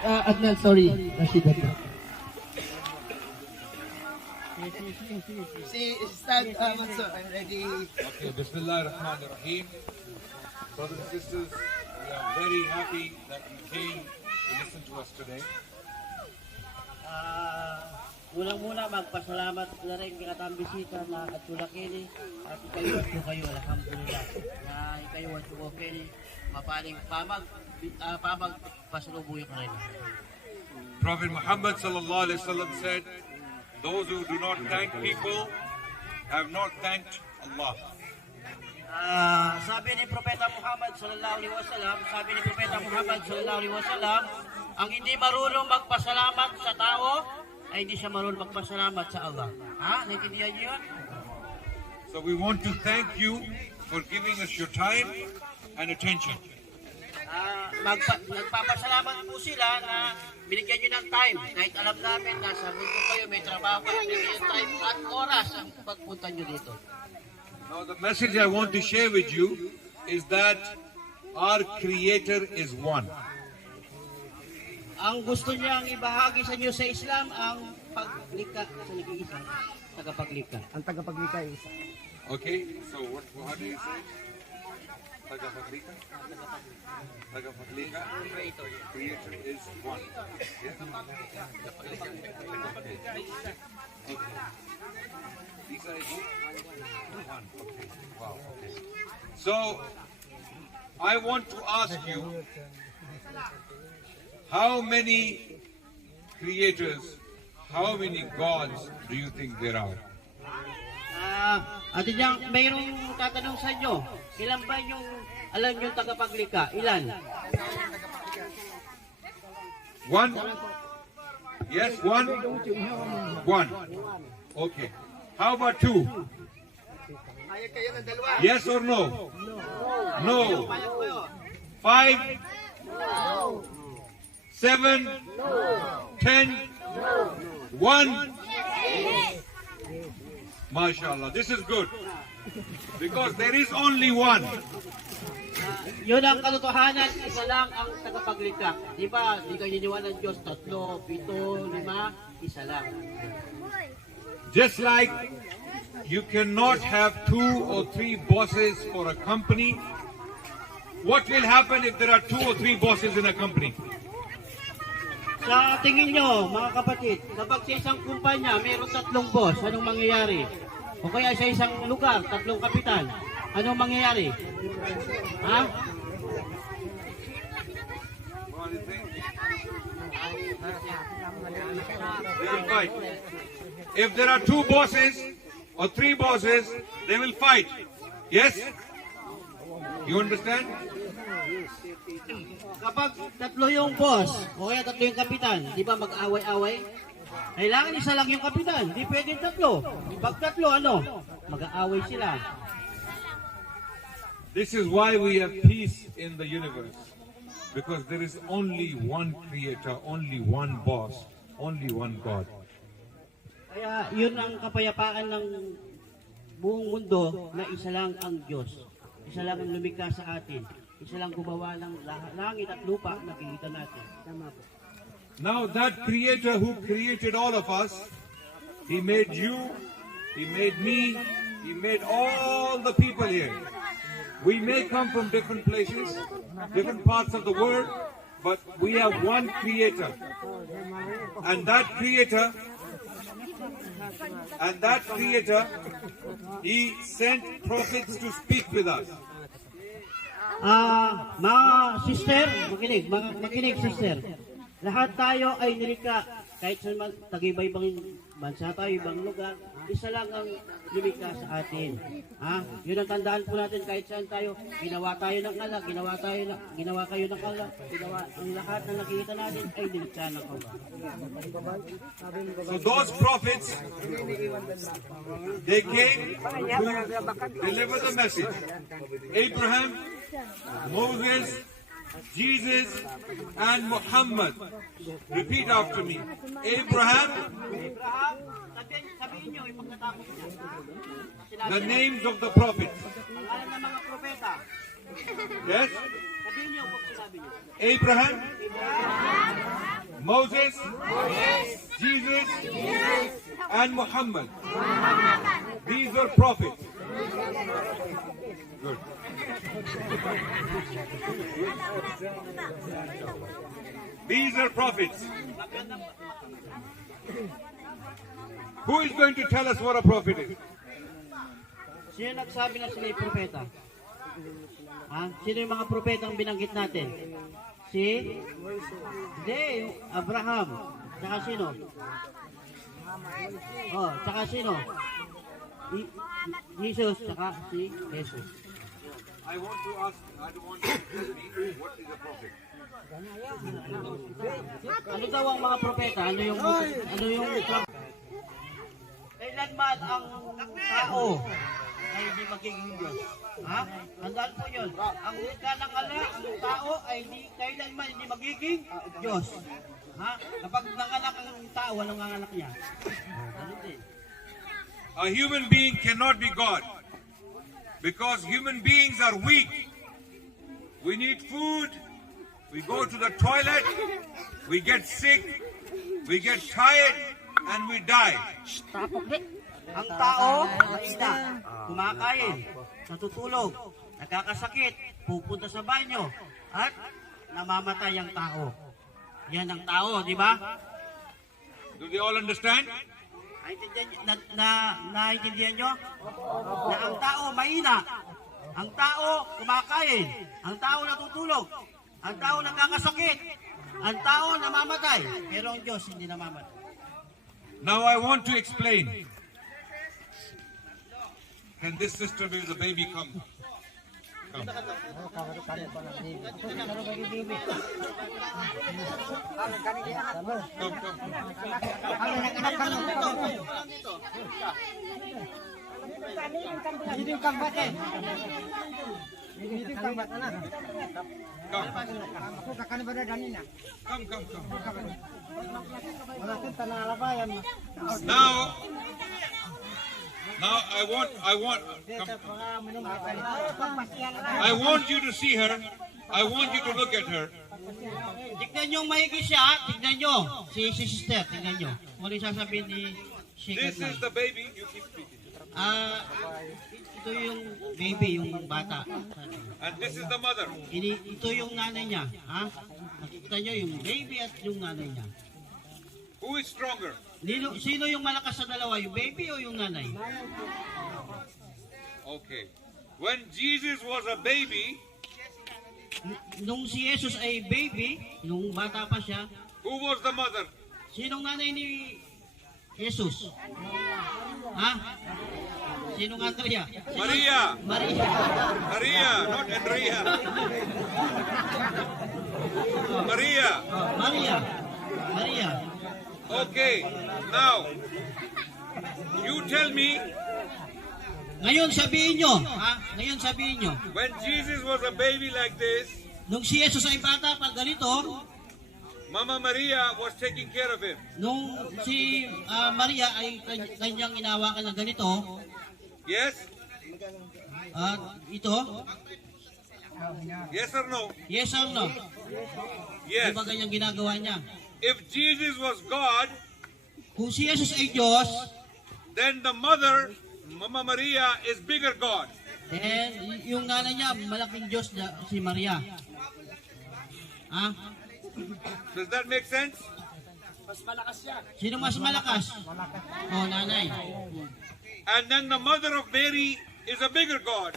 Adnan, sorry. I'm ready. Okay, Bismillah ar-Rahman ar-Rahim. Brothers and sisters, we are very happy that you came to listen to us today. Unang-muna magpasalamat na rin kay atang bisita na at tulakini at kayo alhamdulillah na kayo at tulakini mapaling pamag pasalubong ko rin. Prophet Muhammad sallallahu alaihi wasallam said, those who do not thank people have not thanked Allah. Sabi ni Propeta Muhammad sallallahu alaihi wasallam, ang hindi marunong magpasalamat sa tao ay hindi siya marunong magpasalamat sa Allah. Naintindihan niyo yun? So we want to thank you for giving us your time and attention. Nagpapasalamat po sila na binigyan nyo ng time. Kahit alam namin na sa mundo kayo may trabaho kayo, binigyan time at oras ang pagpunta nyo dito. Now the message I want to share with you is that our Creator is one. Ang gusto niyang ibahagi sa inyo sa Islam ang paglikha sa nag-iisa, tagapaglikha. Ang tagapaglikha ay isa. Okay, so how do you say? Tagapaglikha? Tagapaglikha? Creator is one. Yeah? Okay. Isa is one. Okay. Wow. Okay. So I want to ask you, how many creators, how many gods do you think there are? Ate Jang, mayroong tatanong sa inyo. Ilan ba yung alam yung tagapaglikha? Ilan? One? Yes, one? One. Okay. How about two? Yes or no? No. Five? 7, 10, 1. MashaAllah, this is good. Because there is only one. Yun ang katotohanan, isa lang ang tagapaglikha. Di ba, di kayo niniwala ng Diyos, 3, 7, 5, isa lang. Just like you cannot have 2 or 3 bosses for a company, what will happen if there are 2 or 3 bosses in a company? Sa tingin nyo, mga kapatid, kapag sa isang kumpanya, mayroon 3 boss, anong mangyayari? O kaya sa isang lugar, 3 kapitan, anong mangyayari? Ha? They will fight. If there are 2 bosses or 3 bosses, they will fight. Yes? You understand? Kapag 3 yung boss, o kaya 3 yung kapitan, di ba mag-away-away? Kailangan isa lang yung kapitan, di pwedeng 3. Pag 3, mag-aaway sila. This is why we have peace in the universe. Because there is only one creator, only one boss, only one God. Kaya yun ang kapayapaan ng buong mundo na isa lang ang Diyos. Isa lang ang lumikha sa atin. Isa lang gumawa ng langit at lupa, nakikita natin. Tama po. Now that Creator who created all of us, He made you, He made me, He made all the people here. We may come from different places, different parts of the world, but we have one Creator. And that Creator, He sent prophets to speak with us. Mga sister, makinig sister. Lahat tayo ay nilikha, kahit sa tag-iba-ibang bansa tayo, ibang lugar, isa lang ang lumikha sa atin. Yun ang tandaan po natin kahit saan tayo, ginawa tayo ng Allah, ginawa kayo ng Allah, ang lahat na nakikita natin ay nilikha ng Allah. So those prophets, they came to deliver the message. Abraham, Moses, Jesus, and Muhammad. Repeat after me. Abraham, Sabihin nyo, ipagkatapos niya. the names of the prophets. Pangalan ng mga propeta. Yes? Sabihin nyo, kung sinabi nyo. Abraham, Moses, Jesus, and Muhammad. These are prophets. Good. These are prophets. Who is going to tell us what a prophet is? Sino nagsabi na sila yung propeta? Sino yung mga propetang binanggit natin? Hindi, Abraham. Tsaka sino? Tsaka sino? Jesus, tsaka si Jesus. I want to tell me what is a prophet. Ano daw ang mga propeta? Ano yung kailanman ang tao ay hindi magiging Diyos. Tandaan po yun. Ang wika ng Allah, ang tao ay kailanman hindi magiging Diyos. Kapag nanganak ang tao, anong nanganak niya? A human being cannot be God because human beings are weak. We need food. We go to the toilet. We get sick. We get tired. And we die. Ang tao, maina, kumakain, natutulog, nakakasakit, pupunta sa banyo, at namamatay ang tao. Yan ang tao, di ba? Do they all understand? Naintindihan nyo? Na ang tao maina, ang tao kumakain, ang tao natutulog, ang tao nakakasakit, ang tao namamatay, pero ang Diyos hindi namamatay. Now I want to explain. Can this sister with the baby come? Come. Now I want you to see her. I want you to look at her. Tignan nyo maigi siya, tignan nyo. Si sister, tignan nyo. Ano yung sasabihin ni This is the baby. You keep speaking. Ito yung baby, yung bata. And this is the mother. Ito yung nanay niya. Nakikita nyo yung baby at yung nanay niya. Who is stronger? Sino yung malakas sa dalawa? Yung baby o yung nanay? Okay. When Jesus was a baby, nung si Jesus ay baby, nung bata pa siya, who was the mother? sinong nanay ni Jesus? Sinong Andrea? Maria. Maria. Maria, not Andrea. Maria. Maria. Okay. Now, you tell me. Ngayon sabihin nyo, When Jesus was a baby like this, nung si Jesus ay bata pa ganito, Mama Maria was taking care of him. nung si Maria ay kanyang inawakan ng ganito, Yes? ito, Yes or no? yes or no? Yes. Di ba ganyang ginagawa niya? If Jesus was God, Kung si Jesus ay Diyos, then the mother, Mama Maria, is bigger God. then yung nanay niya, malaking Diyos na si Maria. Does that make sense? Sino mas malakas? Oh, nanay. And then the mother of Mary is a bigger God.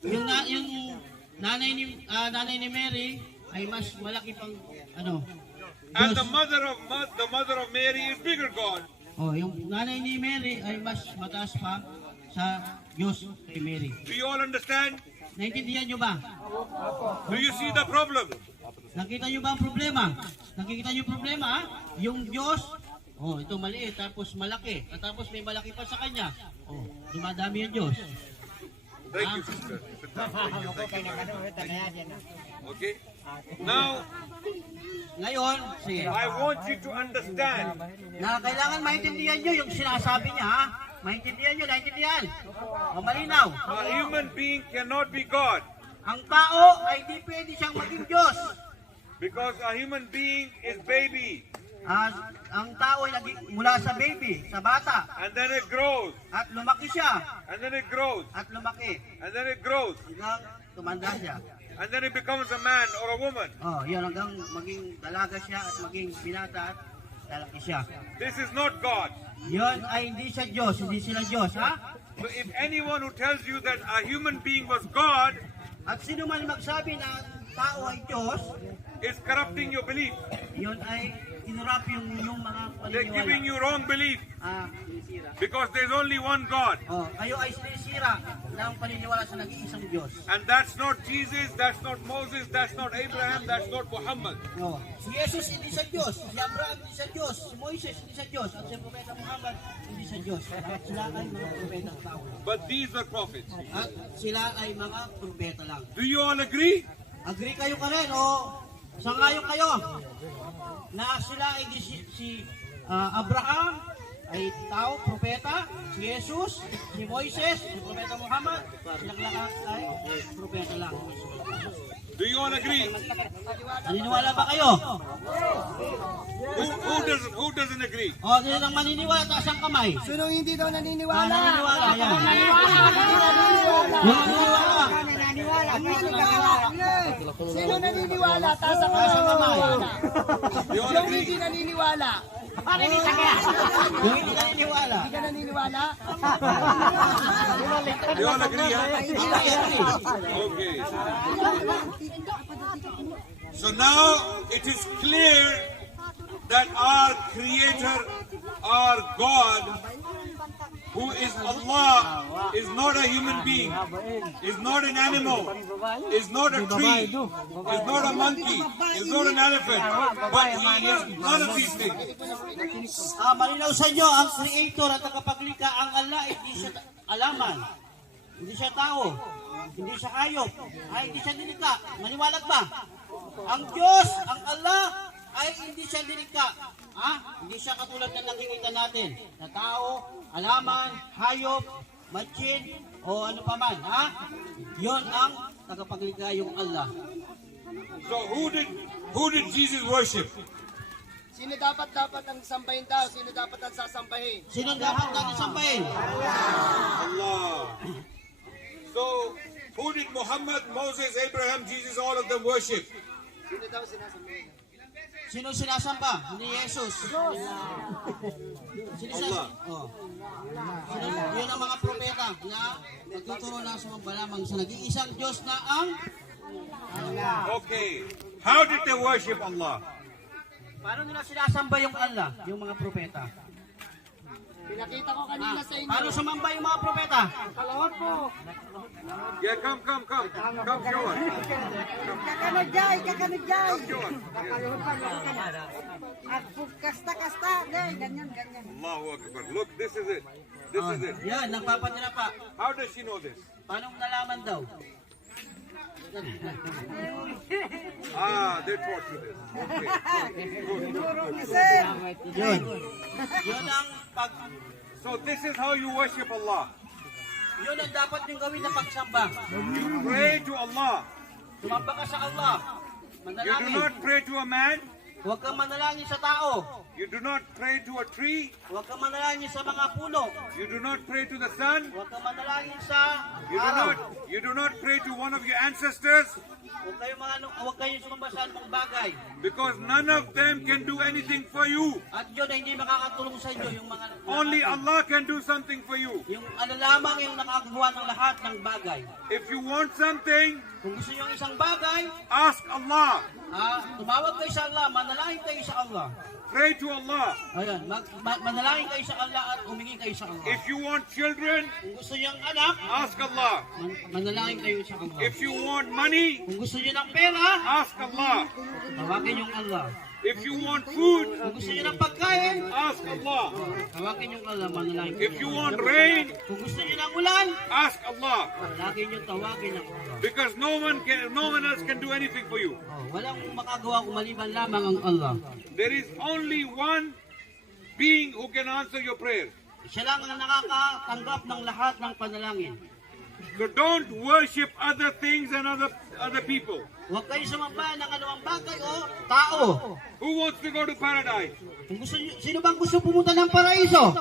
Yung nanay ni Mary ay mas malaki pang ano. And Diyos. the mother of Mary is bigger God. Oh, yung nanay ni Mary ay mas mataas pa sa Diyos kay Mary. Do you all understand? Naintindihan niyo ba? Do you see the problem? Nakita niyo ba ang problema? Nakikita niyo yung problema, ha? Yung Diyos, oh, ito maliit, tapos malaki, at tapos may malaki pa sa kanya. Oh, dumadami yung Diyos. Thank you, sister. Sit down. Thank you. Okay. Now, Ngayon, sige, I want you to understand na kailangan maintindihan niyo yung sinasabi niya, ha? Maintindihan niyo, naintindihan. O, malinaw. a human being cannot be God Ang tao ay di pwede siyang maging Diyos. because a human being is baby Ang tao ay mula sa baby, sa bata, and then it grows at lumaki siya, and then it grows at lumaki. and then it grows Hanggang tumanda siya. and then it becomes a man or a woman. Oh, yun hanggang maging dalaga siya at maging binata at lalaki siya. This is not God. Yun ay hindi siya Diyos, hindi sila Diyos, ha? So if anyone who tells you that a human being was God At sino man magsabi na ang tao ay Diyos, is corrupting your belief. yun ay kinurap yung mga They're paniniwala. giving you wrong belief Sinisira. because there's only one God. Oh, kayo ay sinisira ng paniniwala sa nag-iisang Diyos. And that's not Jesus, that's not Moses, that's not Abraham, that's not Muhammad. No. Si Jesus hindi siya Diyos, si Abraham hindi siya Diyos, si Moises hindi siya Diyos, at si Propeta Muhammad hindi siya Diyos. At sila ay mga propeta ng tao. But these are prophets. At sila ay mga propeta lang. Do you all agree? Agree kayo ka rin o sangayon kayo na sila ay si Abraham ay tao, propeta, si Jesus, si Moises, si Propeta Muhammad, silang lahat ay propeta lang. Do you all agree? Naniniwala ba kayo? Who doesn't agree? O, sino nang maniniwala, taas ang kamay. Sino hindi daw naniniwala? Naniniwala, yan. Sino naniniwala? Taas ang Taas ang kamay. Yung hindi naniniwala. Yung hindi naniniwala. Hindi ka naniniwala? You all agree, huh? Agree. Okay. So now it is clear that our Creator, our God, who is Allah, is not a human being, is not an animal, is not a tree, is not a monkey, is not an elephant, but He is none of these things. Malinaw sa inyo, ang Creator at tagapaglikha, ang Allah, hindi siya alaman, hindi siya tao, hindi siya hayop, ay hindi siya nilikha. Maniwalat ba? Ang Diyos, ang Allah, ay hindi siya nilikha. Hindi siya katulad na nakikita natin na tao, alaman, hayop, matchin, o ano pa man. Yon ang tagapaglikha, yung Allah. So who did Jesus worship? Sino dapat ang sambahin daw? Sino dapat ang sasambahin? Sino dapat natin sambahin? Allah. So who did Muhammad, Moses, Abraham, Jesus, all of them worship? Sino daw sinasambahin? Sino sinasamba? Ni Jesus. Yun ang mga propeta na nagtuturo na sa mga balamang sa nag-iisang Diyos na ang Okay. How did they worship Allah? paano nila sinasamba yung Allah, yung mga propeta? Pinakita ko kanina sa inyo. Paano sumamba yung mga propeta? Kalawat po. Yeah, come, show us. Kakanudjay. Show us. Kasta, ganyan. Allahu Akbar. Look, this is it. This is it. Yan, nagpapatira pa. How does she know this? Paano nalaman daw? They taught you this. Yun. Yun ang pag... So this is how you worship Allah. Yun ang dapat yung gawin na pagsamba. You pray to Allah. Tumamba ka sa Allah. You do Manalangin. not pray to a man. Huwag kang manalangin sa tao. You do not pray to a tree. Huwag kang manalangin sa mga puno. You do not pray to the sun. Huwag kang manalangin sa You araw. do not pray to one of your ancestors, Huwag kayong sumamba sa anumang bagay. because none of them can do anything for you. At yun ay hindi makakatulong sa inyo. Yung mga Only Allah can do something for you. yung ano lamang yung nakagawa ng lahat ng bagay. If you want something, Kung gusto nyo isang bagay, ask Allah. tumawag kayo sa Allah, manalangin kayo sa Allah. Pray to Allah. Ayan, manalangin kayo sa Allah at humingi kayo sa Allah. If you want children, Kung gusto nyo ang anak, ask Allah. manalangin kayo sa Allah. If you want money, Kung gusto nyo ng pera, ask Allah. tawagin yung Allah. If you want food, Kung gusto nyo ng pagkain, ask Allah. tawagin yung Allah, manalangin kayo. If you want rain, Kung gusto nyo ng ulan, ask Allah. lagi nyo tawagin ang Allah. Because no one else can do anything for you. Walang makagawa kung maliban lamang ang Allah. There is only one being who can answer your prayer. Siya lang ang nakakatanggap ng lahat ng panalangin. So don't worship other things and other people. Huwag kayo sumamba ng anumang bagay o tao. Who wants to go to paradise? Kung gusto nyo, sino bang gusto pumunta ng paraiso?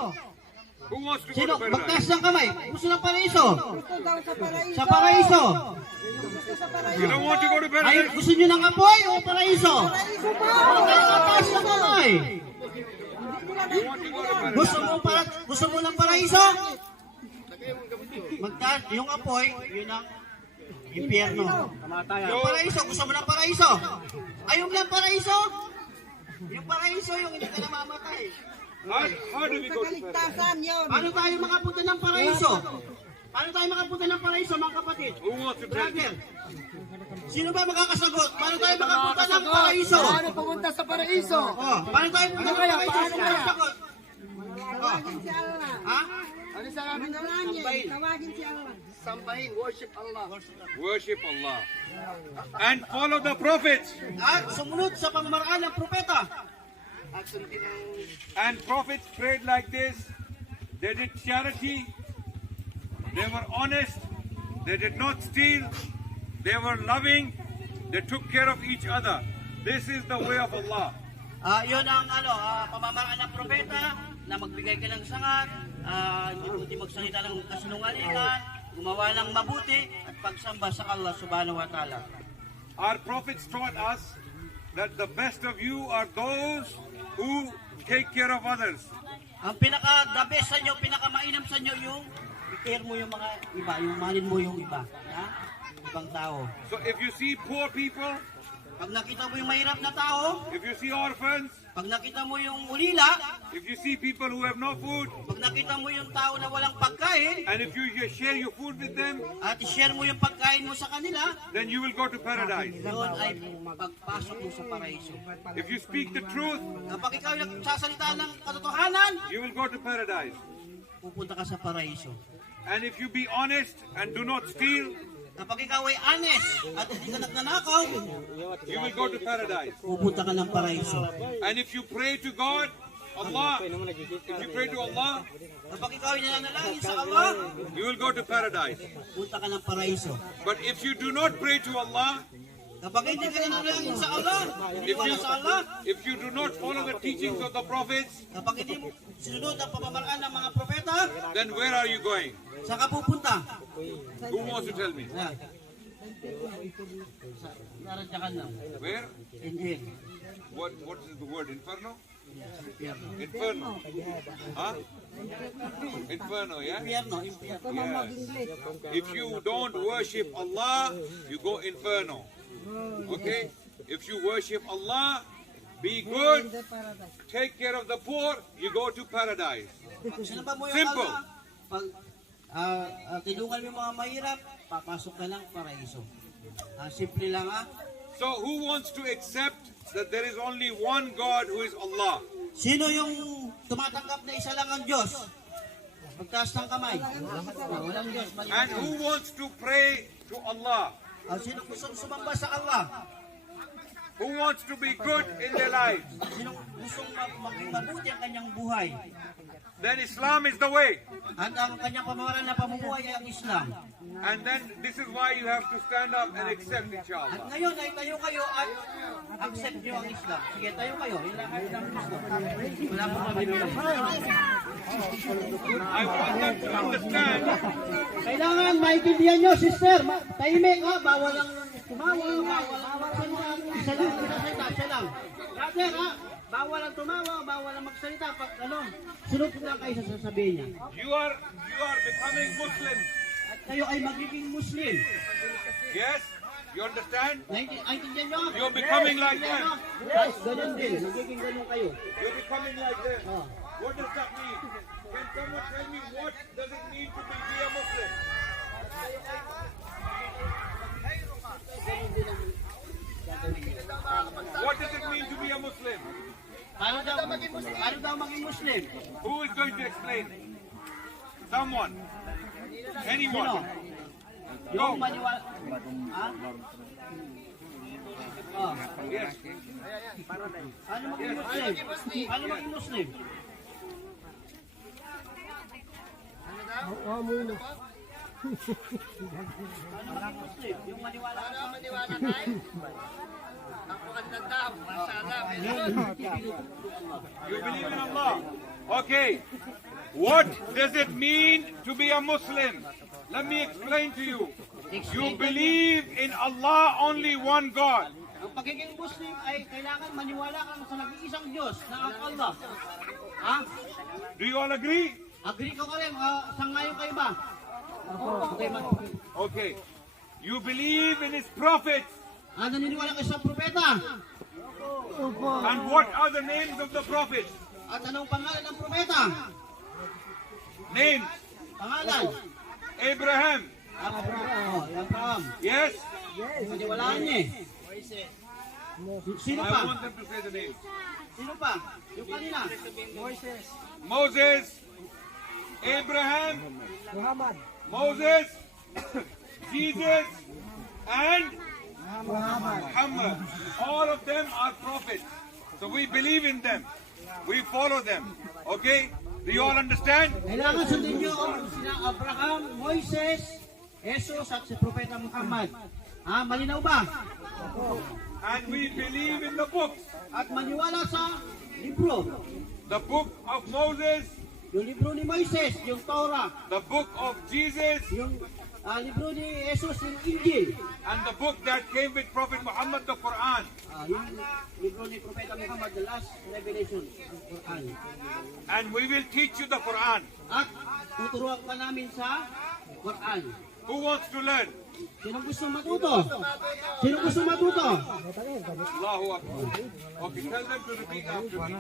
Who wants to go Sino? to paradise? Magtaas ng kamay. Gusto ng paraiso? Gusto daw sa paraiso. Sa paraiso? Gusto sa paraiso. You don't want to go to Ay, paradise? gusto nyo ng apoy o paraiso? Paraiso pa. Huwag kayo magtaas ng kamay. You want to go to paradise? Gusto mo ng paraiso? Magtaas, yung apoy, yun ang impyerno. Yung paraiso, gusto mo ng paraiso? Ayaw mo ng paraiso? Yung paraiso, yung hindi ka namamatay. How do we Sa go to paradise? kaligtasan yun. Paano tayo makapunta ng paraiso? Paano tayo makapunta ng paraiso, mga kapatid? Who wants to tell me? Brother, sino ba makakasagot? Paano tayo makapunta ng paraiso? Paano pumunta sa paraiso? Oh, paano tayo pumunta ng paraiso? Sino makakasagot? Tawagin si Allah. Ha? Ano sa amin? Manalangin. Tawagin si Allah. Sambahin, worship Allah. Worship Allah. And follow the prophets. At sumunod sa pamamaraan ng propeta. And prophets prayed like this. They did charity. They were honest. They did not steal. They were loving. They took care of each other. This is the way of Allah. Yun ang pamamaraan ng propeta na magbigay ka ng sangat, hindi magsalita ng kasinungalingan, gumawa ng mabuti at pagsamba sa Allah subhanahu wa ta'ala. Our prophets taught us that the best of you are those who take care of others. Ang pinaka-the best sa inyo, pinaka-mainam sa inyo yung i-care mo yung mga iba, yung mahalin mo yung iba, ibang tao. So if you see poor people, Pag nakita mo yung mahirap na tao, if you see orphans, pag nakita mo yung ulila, if you see people who have no food, pag nakita mo yung tao na walang pagkain, and if you just share your food with them, at i-share mo yung pagkain mo sa kanila, then you will go to paradise. yun ay pagpasok mo sa paraiso. If you speak the truth, Kapag ikaw nagsasalita ng katotohanan, you will go to paradise. pupunta ka sa paraiso. And if you be honest and do not steal, Kapag ikaw ay honest at hindi ka nagnanakaw, you will go to paradise. pupunta ka ng paraiso. And if you pray to God, Allah, if you pray to Allah, Kapag ikaw ay nananalangin sa Allah, you will go to paradise. pupunta ka ng paraiso. But if you do not pray to Allah, Kapag hindi ka nananalangin sa Allah, hindi wala sa Allah, if you do not follow the teachings of the prophets, kapag hindi mo sinunod ang pamamaraan ng mga propeta, then where are you going? saan ka pupunta? Who wants to tell me? Yan. Naradyakan lang. Where? In hell. What is the word? Inferno? Impyerno. Inferno. Huh? Inferno, yeah? Impyerno, impyerno. Yes. If you don't worship Allah, you go inferno. Okay? If you worship Allah, be good, take care of the poor, you go to paradise. Sino ba mo yung Simple. Allah? Pag tinungan mo yung mga mahirap, papasok ka ng paraiso. Simple lang So who wants to accept that there is only one God who is Allah? Sino yung tumatanggap na isa lang ang Diyos? Magtaas ng kamay. Walang Diyos. And who wants to pray to Allah? Sino gustong sumamba sa Allah? Who wants to be good in their lives? Sino gustong maging mabuti ang kanyang buhay? then Islam is the way. At ang kanyang pamamaraan na pamumuhay ay ang Islam. And then this is why you have to stand up and accept, At inshallah. ngayon ay tayo kayo at accept nyo ang Islam. Sige, tayo kayo. Ilahad ng Islam. Wala po kami. I want them to understand. Kailangan maintindihan nyo, sister. Tahimik ha. Bawal ang tumawa. Bawal ang magsalita. Isa lang. Brother ha. Bawal ang tumawa. Bawal ang magsalita. Pag sunod lang kayo sa sasabihin niya. You are becoming Muslim. At kayo ay magiging Muslim. Yes? You understand? Naintindihan nyo? You're becoming like them. Ganun din. Magiging ganun kayo. You're becoming like them. What does that mean? Can someone tell me what does it mean to be a Muslim? What does it mean to be a Muslim? Paano daw maging Muslim? Who is going to explain? Someone. Anyone. Yung maniwala. Ha? Oh. Yes. Paano maging Muslim? Paano maging Muslim? Paano maging Muslim? Yung maniwala tayo? You believe in Allah. Okay. What does it mean to be a Muslim? Let me explain to you. You believe in Allah, only one God. Ang pagiging Muslim ay kailangan maniwala ka sa nag-iisang Diyos na ang Allah. Ha? Do you all agree? Agree ka rin? Sangayon kayo ba? Okay. You believe in His prophets. Naniniwala kayo sa propeta? And what are the names of the prophets? At anong pangalan ng propeta? Names. Pangalan? Abraham. Abraham. Yes? Maniwalaan niya eh. Sino I pa? want them to say the names. Sino pa? Yung kanina? Moses. Abraham. Moses. Jesus. And Muhammad. All of them are prophets. So we believe in them. We follow them. Okay? Do you all understand? Kailangan sundin niyo sina Abraham, Moises, Jesus at si Propeta Muhammad. Malinaw ba? And we believe in the books. At maniwala sa libro. The book of Moses. Yung libro ni Moises, yung Torah. The book of Jesus. Yung libro ni Jesus, yung Injil. And the book that came with Prophet Muhammad, the Quran. Yung libro ni Propeta Muhammad, the last revelation, ang Quran. And we will teach you the Quran. At tuturuan ka namin sa Quran. Who wants to learn? Sino gusto matuto? Sino gusto matuto? Allahu Akbar. Okay, tell them to repeat after me.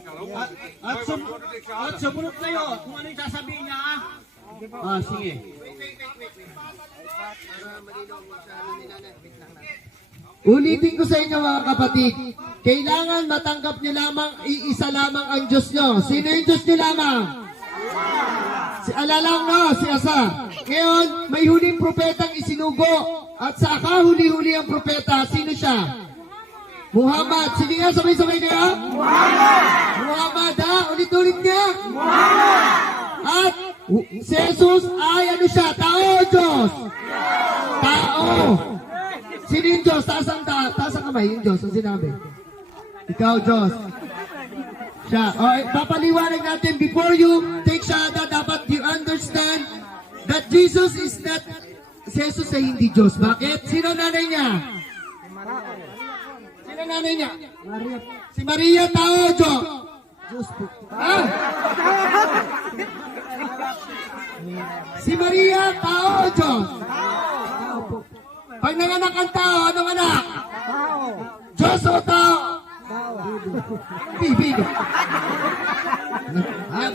At sumunod kayo kung ano yung sasabihin niya. Sige. Ulitin ko sa inyo mga kapatid, kailangan matanggap nyo lamang, iisa lamang ang Diyos nyo. Sino yung Diyos nyo lamang? Si Alalang no, si Asa. Ngayon, may huling propetang isinugo at sa kahuli-huli ang propeta, sino siya? Muhammad. Sige nga, sabay-sabay kayo. Muhammad ha, ulit-ulit nga. At si Jesus ay ano siya? Tao o Diyos? Tao. Sino yung Diyos? Taas ang kamay yung Diyos. Ang sinabi? Ikaw, Diyos. Siya. Okay, papaliwanag natin. Before you take shahada, dapat you understand that Jesus is not, si Jesus ay hindi Diyos. Bakit? Sino nanay niya? Sino nanay niya? Maria. Si Maria, tao o Diyos? Diyos po. Ha? Si Maria, tao o Diyos? Tao po. Pag nanganak ang tao, anong anak? Tao. Diyos o tao? Tao. Baby.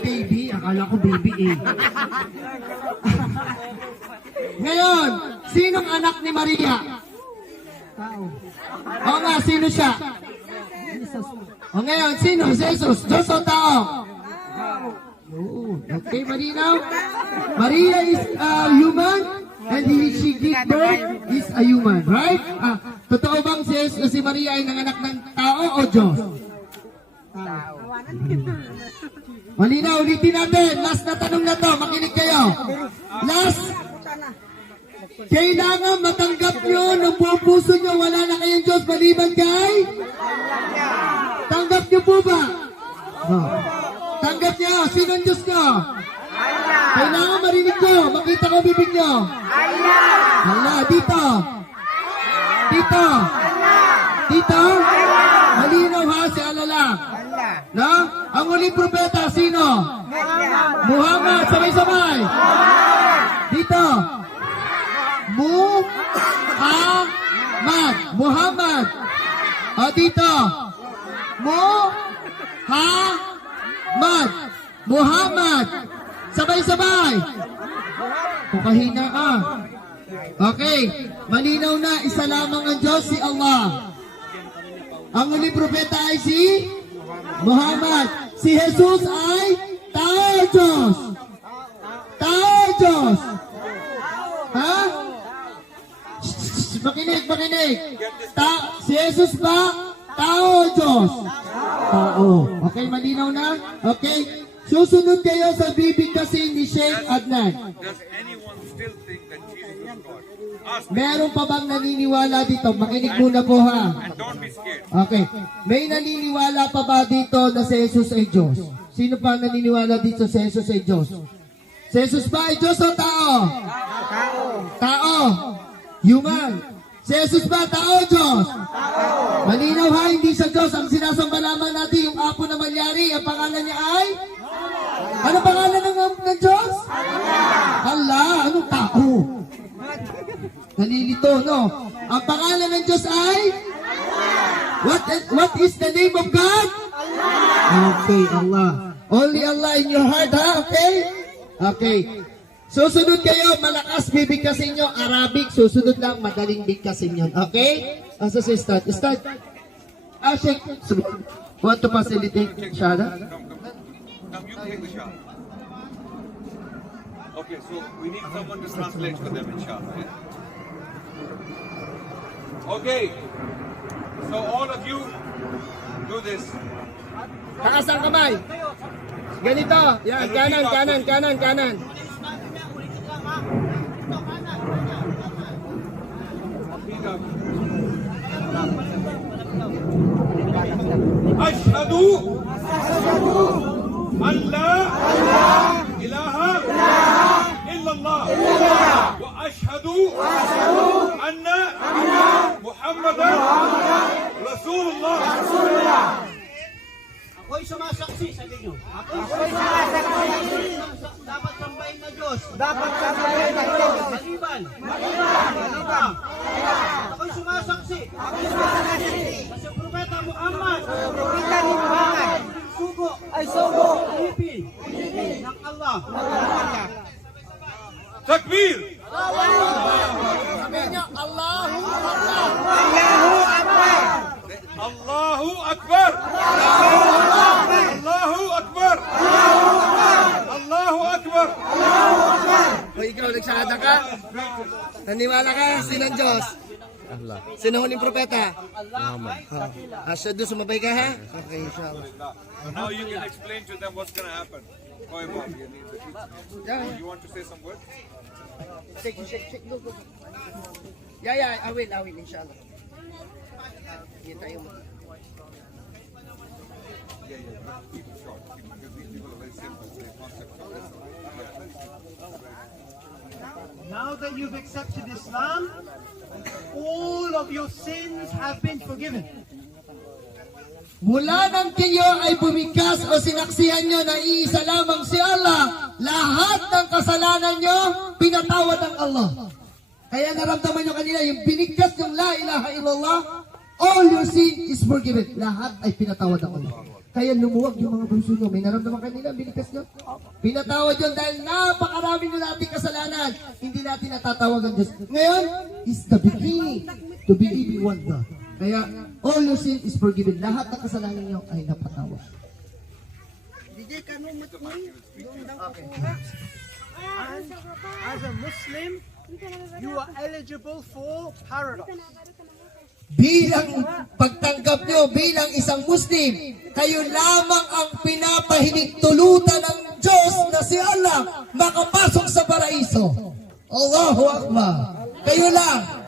Baby. Akala ko baby eh. Ngayon, sinong anak ni Maria? Tao. O nga, sino siya? Jesus. O ngayon, sino? Jesus. Diyos o tao? Tao. Okay, malinaw? Maria is human? And she gave birth is a human, right? Totoo bang si Maria ay nanganak ng tao o Diyos? Tao. Malinaw, ulitin natin. Last na tanong na to. Makinig kayo. Last. Kailangan matanggap nyo ng buong puso nyo. Wala na kayong Diyos maliban kay? Tanggap nyo po ba? Tanggap nyo. Sino ang Diyos nyo? Kailangan marinig nyo. Makita ko bibig nyo. Allah. Dito. Dito. Dito. Malinaw ha, si Allah lang. No? Ang uling propeta, sino? Muhammad. Sabay-sabay. Dito. Muhammad. Muhammad. O dito. Muhammad. Muhammad. Sabay-sabay. Kahina ka. Okay. Malinaw na. Isa lamang ang Diyos, si Allah. Ang uling propeta ay si Muhammad. Si Jesus ay tao Diyos. Tao Diyos. Ha? Makinig, makinig. Si Jesus ba? Tao Diyos. Tao. Okay, malinaw na? Okay. Susunod kayo sa bibig kasi ni Sheikh Adnan. Does anyone still think that Jesus is God? Ask me. Meron pa bang naniniwala dito? Makinig muna po ha. And don't be scared. Okay. May naniniwala pa ba dito na si Jesus ay Diyos? Sino pa naniniwala dito si Jesus ay Diyos? Si Jesus ba ay Diyos o tao? Tao. Tao. Human. Si Jesus ba tao o Diyos? Tao. Malinaw ha, hindi siya Diyos. Ang sinasamba lamang natin, yung apo na malyari, ang pangalan niya ay? Ano pangalan ng Diyos? Allah. Anong tao? Nalilito, no? Ang pangalan ng Diyos ay? What is the name of God? Okay, Allah. Only Allah in your heart, ha? Okay? Okay. Susunod kayo, malakas bibigkasin nyo. Arabic, susunod lang, madaling bigkasin yun. Okay? Asa si start? Start. Sheikh, want to facilitate Shada? Come, you take the shot. Okay, so we need someone to translate for them, inshallah. Yeah? Okay. So all of you do this. Taas ang kamay. Ganito. Yan, kanan, kanan, kanan, kanan. Ashhadu an la ilaha illallah wa ashhadu anna Muhammadan Rasulullah. Ako'y sumasaksi sa inyo. Ako'y sumasaksi. Dapat sambahin na Diyos. Dapat sambahin na Diyos. Maliban. Maliban. Ako'y sumasaksi. Ako'y sumasaksi. Kasi Propeta Muhammad. Propeta ni Muhammad. Sugo. Ay sugo. Ipi. Ng Allah. Takbir. Sabihin niyo, Allahu Akbar. Allahu Akbar. Allahu Akbar. Allahu Akbar. Allahu Akbar. O ikaw, nagsada ka? Naniwala ka? Sinang Diyos? Allah. Sino huling propeta? Muhammad. Asyado, sumabay ka ha? Okay, inshallah. So now you can explain to them what's going to happen. Go ahead, you need the teacher. You want to say some words? Shake, go. Yeah, I will, inshallah. Yan tayo mo. Keep it short, because these people are very simple. They concept Now that you've accepted Islam, all of your sins have been forgiven. Mula nang kayo ay bumigkas o sinaksihan nyo na iisa lamang si Allah, lahat ng kasalanan nyo, pinatawad ng Allah. Kaya naramdaman nyo kanina, yung binigkas ng la ilaha illallah, all your sin is forgiven. Lahat ay pinatawad ng Allah. Kaya lumuwag yung mga puso nyo. May naramdaman kanina, binigkas nyo. Pinatawad yun dahil napakarami nyo natin kasalanan. Hindi natin natatawag ang Diyos. Ngayon, is the beginning to believe in one God. Kaya, all your sin is forgiven. Lahat ng kasalanan nyo ay napatawad. As a Muslim, you are eligible for paradise. bilang pagtanggap nyo bilang isang Muslim, kayo lamang ang pinapahinigtulutan ng Diyos na si Allah makapasok sa paraiso. Allahu Akbar. Kayo lang.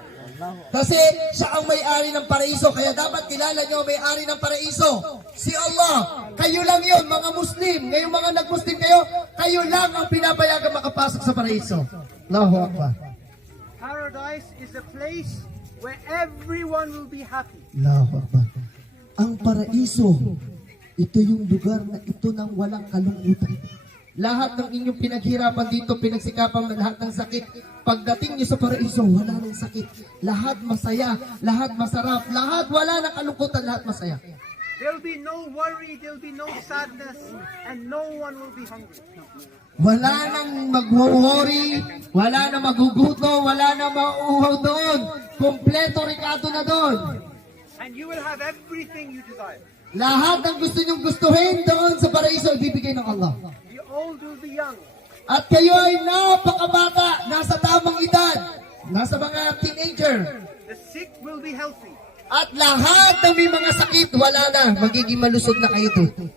Kasi siya ang may-ari ng paraiso, kaya dapat kilala nyo may-ari ng paraiso, si Allah. Kayo lang yun, mga Muslim. Ngayong mga nag-Muslim kayo, kayo lang ang pinapayagan makapasok sa paraiso. Allahu Akbar. Paradise is a place where everyone will be happy. Allahu Akbar. Ang paraiso, ito yung lugar na ito ng walang kalungkutan. Lahat ng inyong pinaghirapan dito, pinagsikapan ng lahat ng sakit, pagdating niyo sa paraiso, wala ng sakit. Lahat masaya, lahat masarap, lahat wala ng kalungkutan, lahat masaya. There'll be no worry, there'll be no sadness, and no one will be hungry. Wala nang mag-worry, wala nang maguguto, wala nang mauuhaw doon. Kompleto Ricardo na doon. And you will have everything you desire. Lahat ng gusto nyong gustuhin doon sa paraiso, ibibigay ng Allah. The old will be young. At kayo ay napakabata, nasa tamang edad, nasa mga teenager. The sick will be healthy. At lahat ng may mga sakit, wala na, magiging malusog na kayo doon.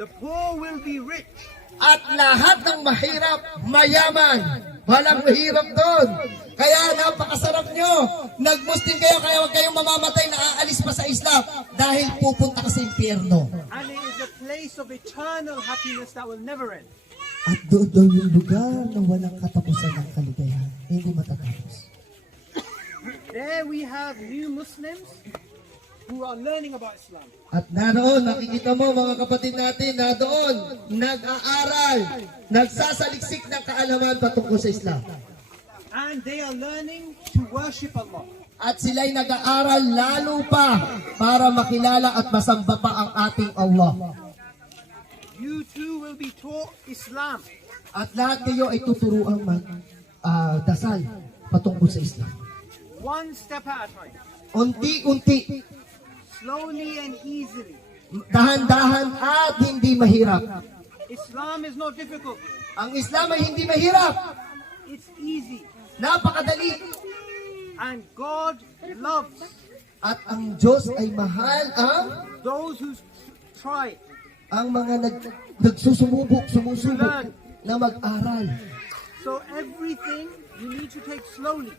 The poor will be rich. At lahat ng mahirap, mayaman. Walang mahirap doon. Kaya napakasarap nyo. Nag-Muslim kayo, kaya huwag kayong mamamatay na aalis pa sa Islam dahil pupunta ka sa impyerno. And it is a place of eternal happiness that will never end. At doon daw yung lugar na walang katapusan ng kaligayahan. Hindi matatapos. There we have new Muslims who are learning about Islam. At naroon, nakikita mo mga kapatid natin na doon, nag-aaral, nagsasaliksik ng kaalaman patungkol sa Islam. And they are learning to worship Allah. At sila'y nag-aaral lalo pa para makilala at masamba pa ang ating Allah. You too will be taught Islam. At lahat kayo ay tuturuang dasal patungkol sa Islam. One step at a time. Unti-unti, Slowly and easily. dahan-dahan at hindi mahirap. Islam is not difficult. Ang Islam ay hindi mahirap. It's easy. Napakadali. And God loves At ang Diyos ay mahal ang those who try. ang mga nagsusumubok, sumusubok na mag-aral. So everything you need to take slowly.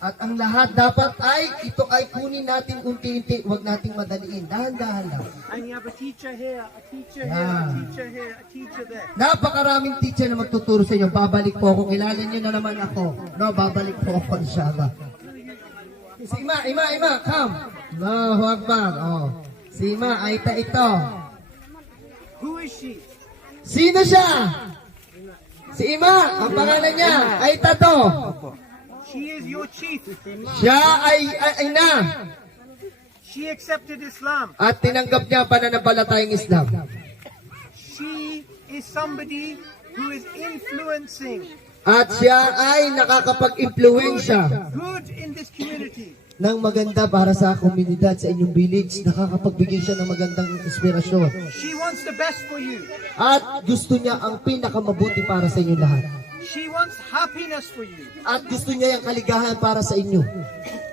At ang lahat dapat ay, ito ay kunin natin unti-unti, huwag nating madaliin. Dahan-dahan lang. And you have a teacher here, a teacher here, Yeah. a teacher here, a teacher there. Napakaraming teacher na magtuturo sa inyo. Babalik po ako. Kilala niyo na naman ako. No, babalik po ako, inshallah. Si Ima, come. Allahu Akbar. Oh. Si Ima, ay ito. Who is she? Sino siya? Si Ima, ang pangalan niya, ay to. She is your chief. Siya ay na. She accepted Islam. At tinanggap niya pananampalatayang Islam. She is somebody who is influencing At siya ay nakakapag-impluwensya good in this community. ng maganda para sa komunidad, sa inyong village. Nakakapagbigay siya ng magandang inspirasyon. She wants the best for you. At gusto niya ang pinakamabuti para sa inyo lahat. She wants happiness for you. At gusto niya yung kaligayahan para sa inyo.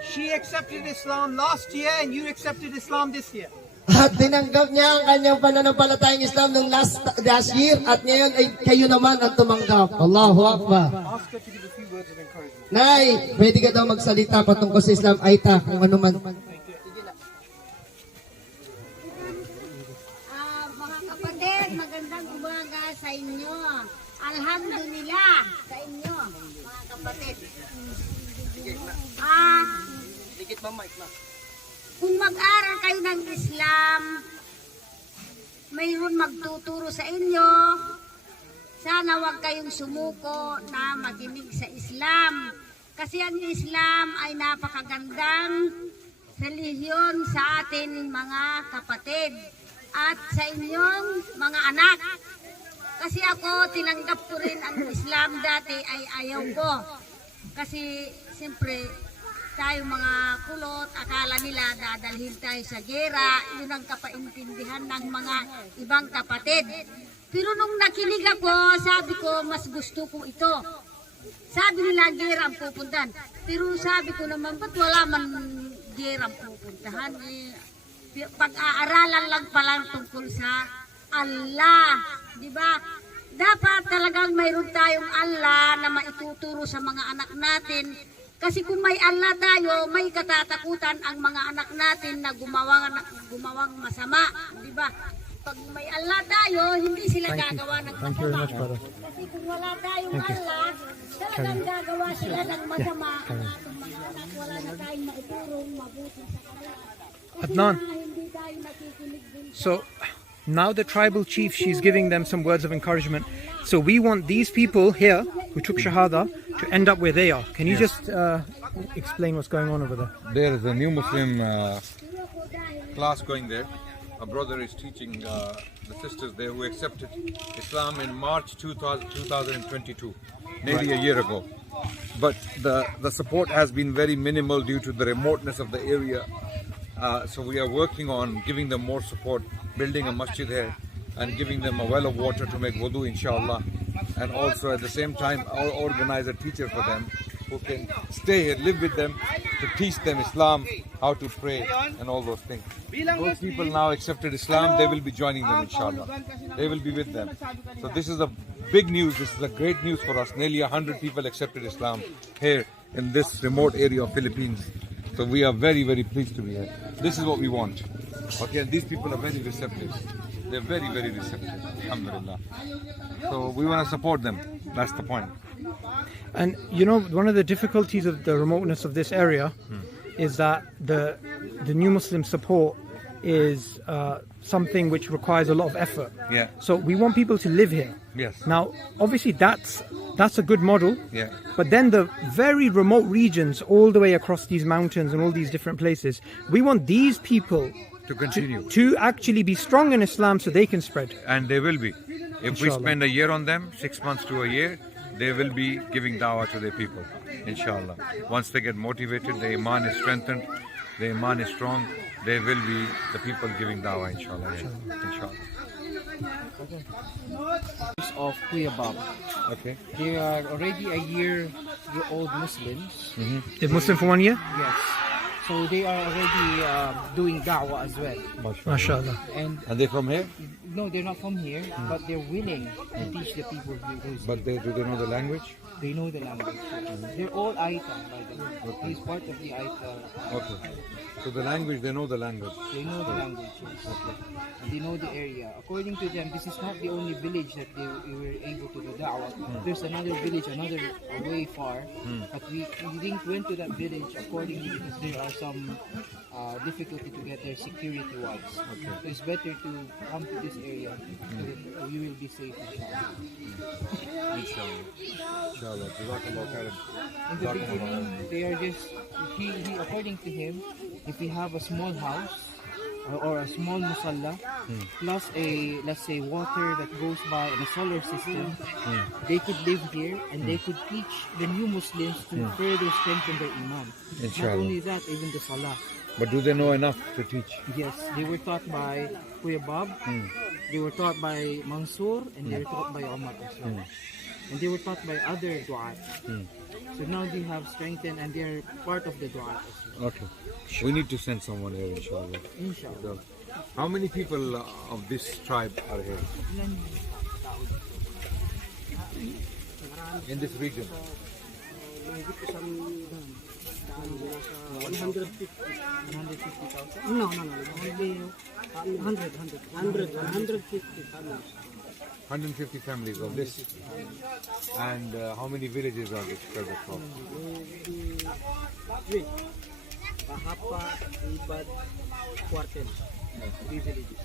She accepted Islam last year and you accepted Islam this year. At tinanggap niya ang kanyang pananampalatayang Islam ng last year at ngayon ay kayo naman ang tumanggap. Allahu Akbar. Ask her to give a few words of encouragement. Nay, pwede ka daw magsalita patungkol sa Islam. Aita, kung ano man. Mga kapatid, magandang umaga sa inyo. Alhamdulillah sa inyo, mga kapatid. Kung mag-aral kayo ng Islam, mayroon magtuturo sa inyo. Sana huwag kayong sumuko na makinig sa Islam. Kasi ang Islam ay napakagandang relihiyon sa atin mga kapatid at sa inyong mga anak. Kasi ako, tinanggap ko rin ang Islam dati ay ayaw ko. Kasi siyempre, tayo mga kulot, akala nila dadalhin tayo sa gera, yun ang kapaintindihan ng mga ibang kapatid. Pero nung nakinig ako, sabi ko, mas gusto ko ito. Sabi nila, gera ang pupuntan. Pero sabi ko naman, ba't wala man year ang pupuntahan. Pag-aaralan lang pala tungkol sa Allah. Di ba? Dapat talagang mayroon tayong Allah na maituturo sa mga anak natin. Kasi kung may Allah tayo, may katatakutan ang mga anak natin na gumawang masama. Di ba? Pag may Allah tayo, hindi sila gagawa ng masama. Kasi kung wala tayong Allah, talagang gagawa sila ng masama. Ang ating mga anak, wala na tayong maiturong mabuti sa kanila. Adnan, so now the tribal chief, she's giving them some words of encouragement. So we want these people here who took Shahada to end up where they are. Can you just explain what's going on over there? There is a new Muslim class going there. A brother is teaching the sisters there who accepted Islam in March 2022, nearly a year ago. But the support has been very minimal due to the remoteness of the area. So we are working on giving them more support, building a masjid here and giving them a well of water to make wudu, inshallah. And also at the same time organize a teacher for them who can stay here, live with them, to teach them Islam, how to pray and all those things. Those people now accepted Islam, they will be joining them, inshallah. They will be with them. So this is a big news, this is a great news for us. Nearly 100 people accepted Islam here in this remote area of Philippines. So we are very, very pleased to be here. This is what we want. Okay, and these people are very receptive. They're very, very receptive. Alhamdulillah. So we want to support them. That's the point. And you know, one of the difficulties of the remoteness of this area is that the new Muslim support is something which requires a lot of effort. Yeah. So we want people to live here. Yes. Now, obviously, that's a good model. Yeah. But then the very remote regions, all the way across these mountains and all these different places, we want these people To continue. to actually be strong in Islam so they can spread. And they will be. If we Inshallah. spend a year on them, 6 months to a year, they will be giving dawah to their people. Inshallah. Once they get motivated, their iman is strengthened, their iman is strong, they will be the people giving dawah, inshallah. Inshallah. Of Kuya Bob. Okay. They are already a year-old Muslims. They're Muslim for 1 year? Yes. So they are already doing da'wah as well. MashaAllah. And Are they from here? no, they're not from here, but they're willing to teach the people who's But do they know the language? they know the language. They're all Aita, by the way. He's part of the Aita. Okay. So the language, they know the language. They know the language. Yes. They know the area. According to them, this is not the only village that they were able to do da'wah. There's another village, another way far. But we didn't went to that village accordingly because there are some difficulty to get there security-wise. Okay. So it's better to come to this area so that we will be safe. Inshallah. Inshallah. Jazakallah khairan. In the beginning, they are just, he according to him, if we have a small house or a small musalla plus a, let's say, water that goes by in a solar system, they could live here and they could teach the new Muslims to further strengthen their iman. Inshallah. Not only that, even the salah. But do they know enough to teach? Yes, they were taught by Kuya Bob, they were taught by Mansoor, and they were taught by Omar as well. And they were taught by other du'at. So now they have strengthened and they are part of the du'at as well. Okay. We need to send someone here, inshallah. Inshallah. How many people of this tribe are here? In this region? 150,000? No. Only 150 families. 150 families of this. And how many villages are spread across? Three. Bahapa, Ibad, Quartel. 3 villages.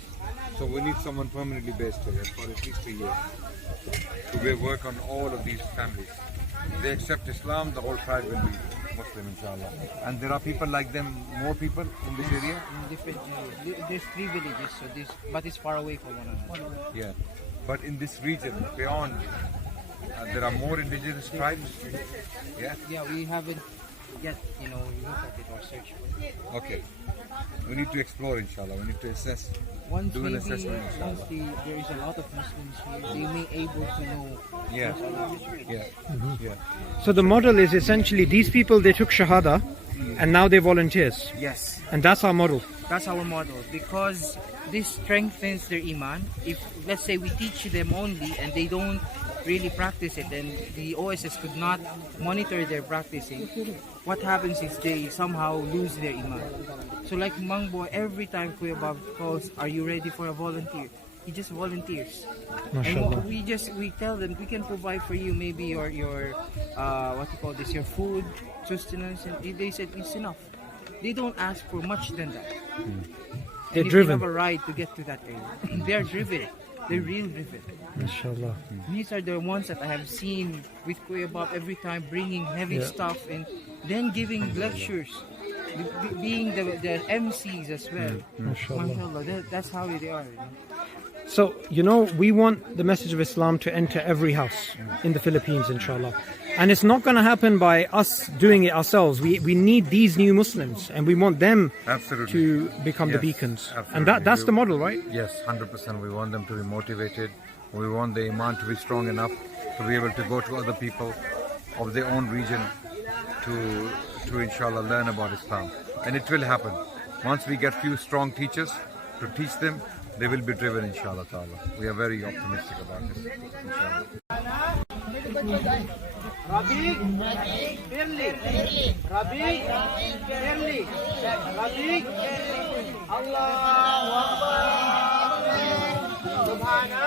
So we need someone permanently based here for at least a year to work on all of these families. If they accept Islam, the whole tribe will be Muslim, inshallah. And there are people like them, more people in this area? Different areas. There's 3 villages, so but it's far away from one another. Yeah. But in this region, beyond, there are more indigenous tribes? Yeah? Yeah, we haven't yet, looked at it or searched for it. Okay. We need to explore, inshallah. We need to assess. Once Do an assessment, inshallah. there is a lot of Muslims here, they may able to know. Yeah. Yeah. Yeah. So the model is essentially these people, they took Shahada And now they're volunteers. Yes, And that's our model. that's our model, because this strengthens their iman. If, let's say, we teach them only and they don't really practice it, and the OSS could not monitor their practicing, what happens is they somehow lose their iman. So like Mangbo, every time Kuya Bob calls, are you ready for a volunteer? He just volunteers. MashaAllah. And we tell them, we can provide for you maybe your what you call this, your food, sustenance, and they said it's enough. They don't ask for much than that. They're And if driven. they have a right to get to that area. They're driven. They're real driven. MashaAllah. These are the ones that I have seen with Kuya Bob every time, bringing heavy Yeah. stuff and then giving lectures, being the MCs as well. MashaAllah. MashaAllah, that's how they are. So, we want the message of Islam to enter every house in the Philippines, inshallah. And it's not going to happen by us doing it ourselves. We need these new Muslims, and we want them Absolutely. to become the Yes, beacons. And absolutely. that's the model, right? Yes, 100%. We want them to be motivated. We want the iman to be strong enough to be able to go to other people of their own region to inshallah learn about Islam. And it will happen. Once we get few strong teachers to teach them, they will be driven inshallah ta'ala. We are very optimistic about this. Inshallah. Rabi, Firli, Rabi, Firli, Rabi, Allahu Akbar, Subhana,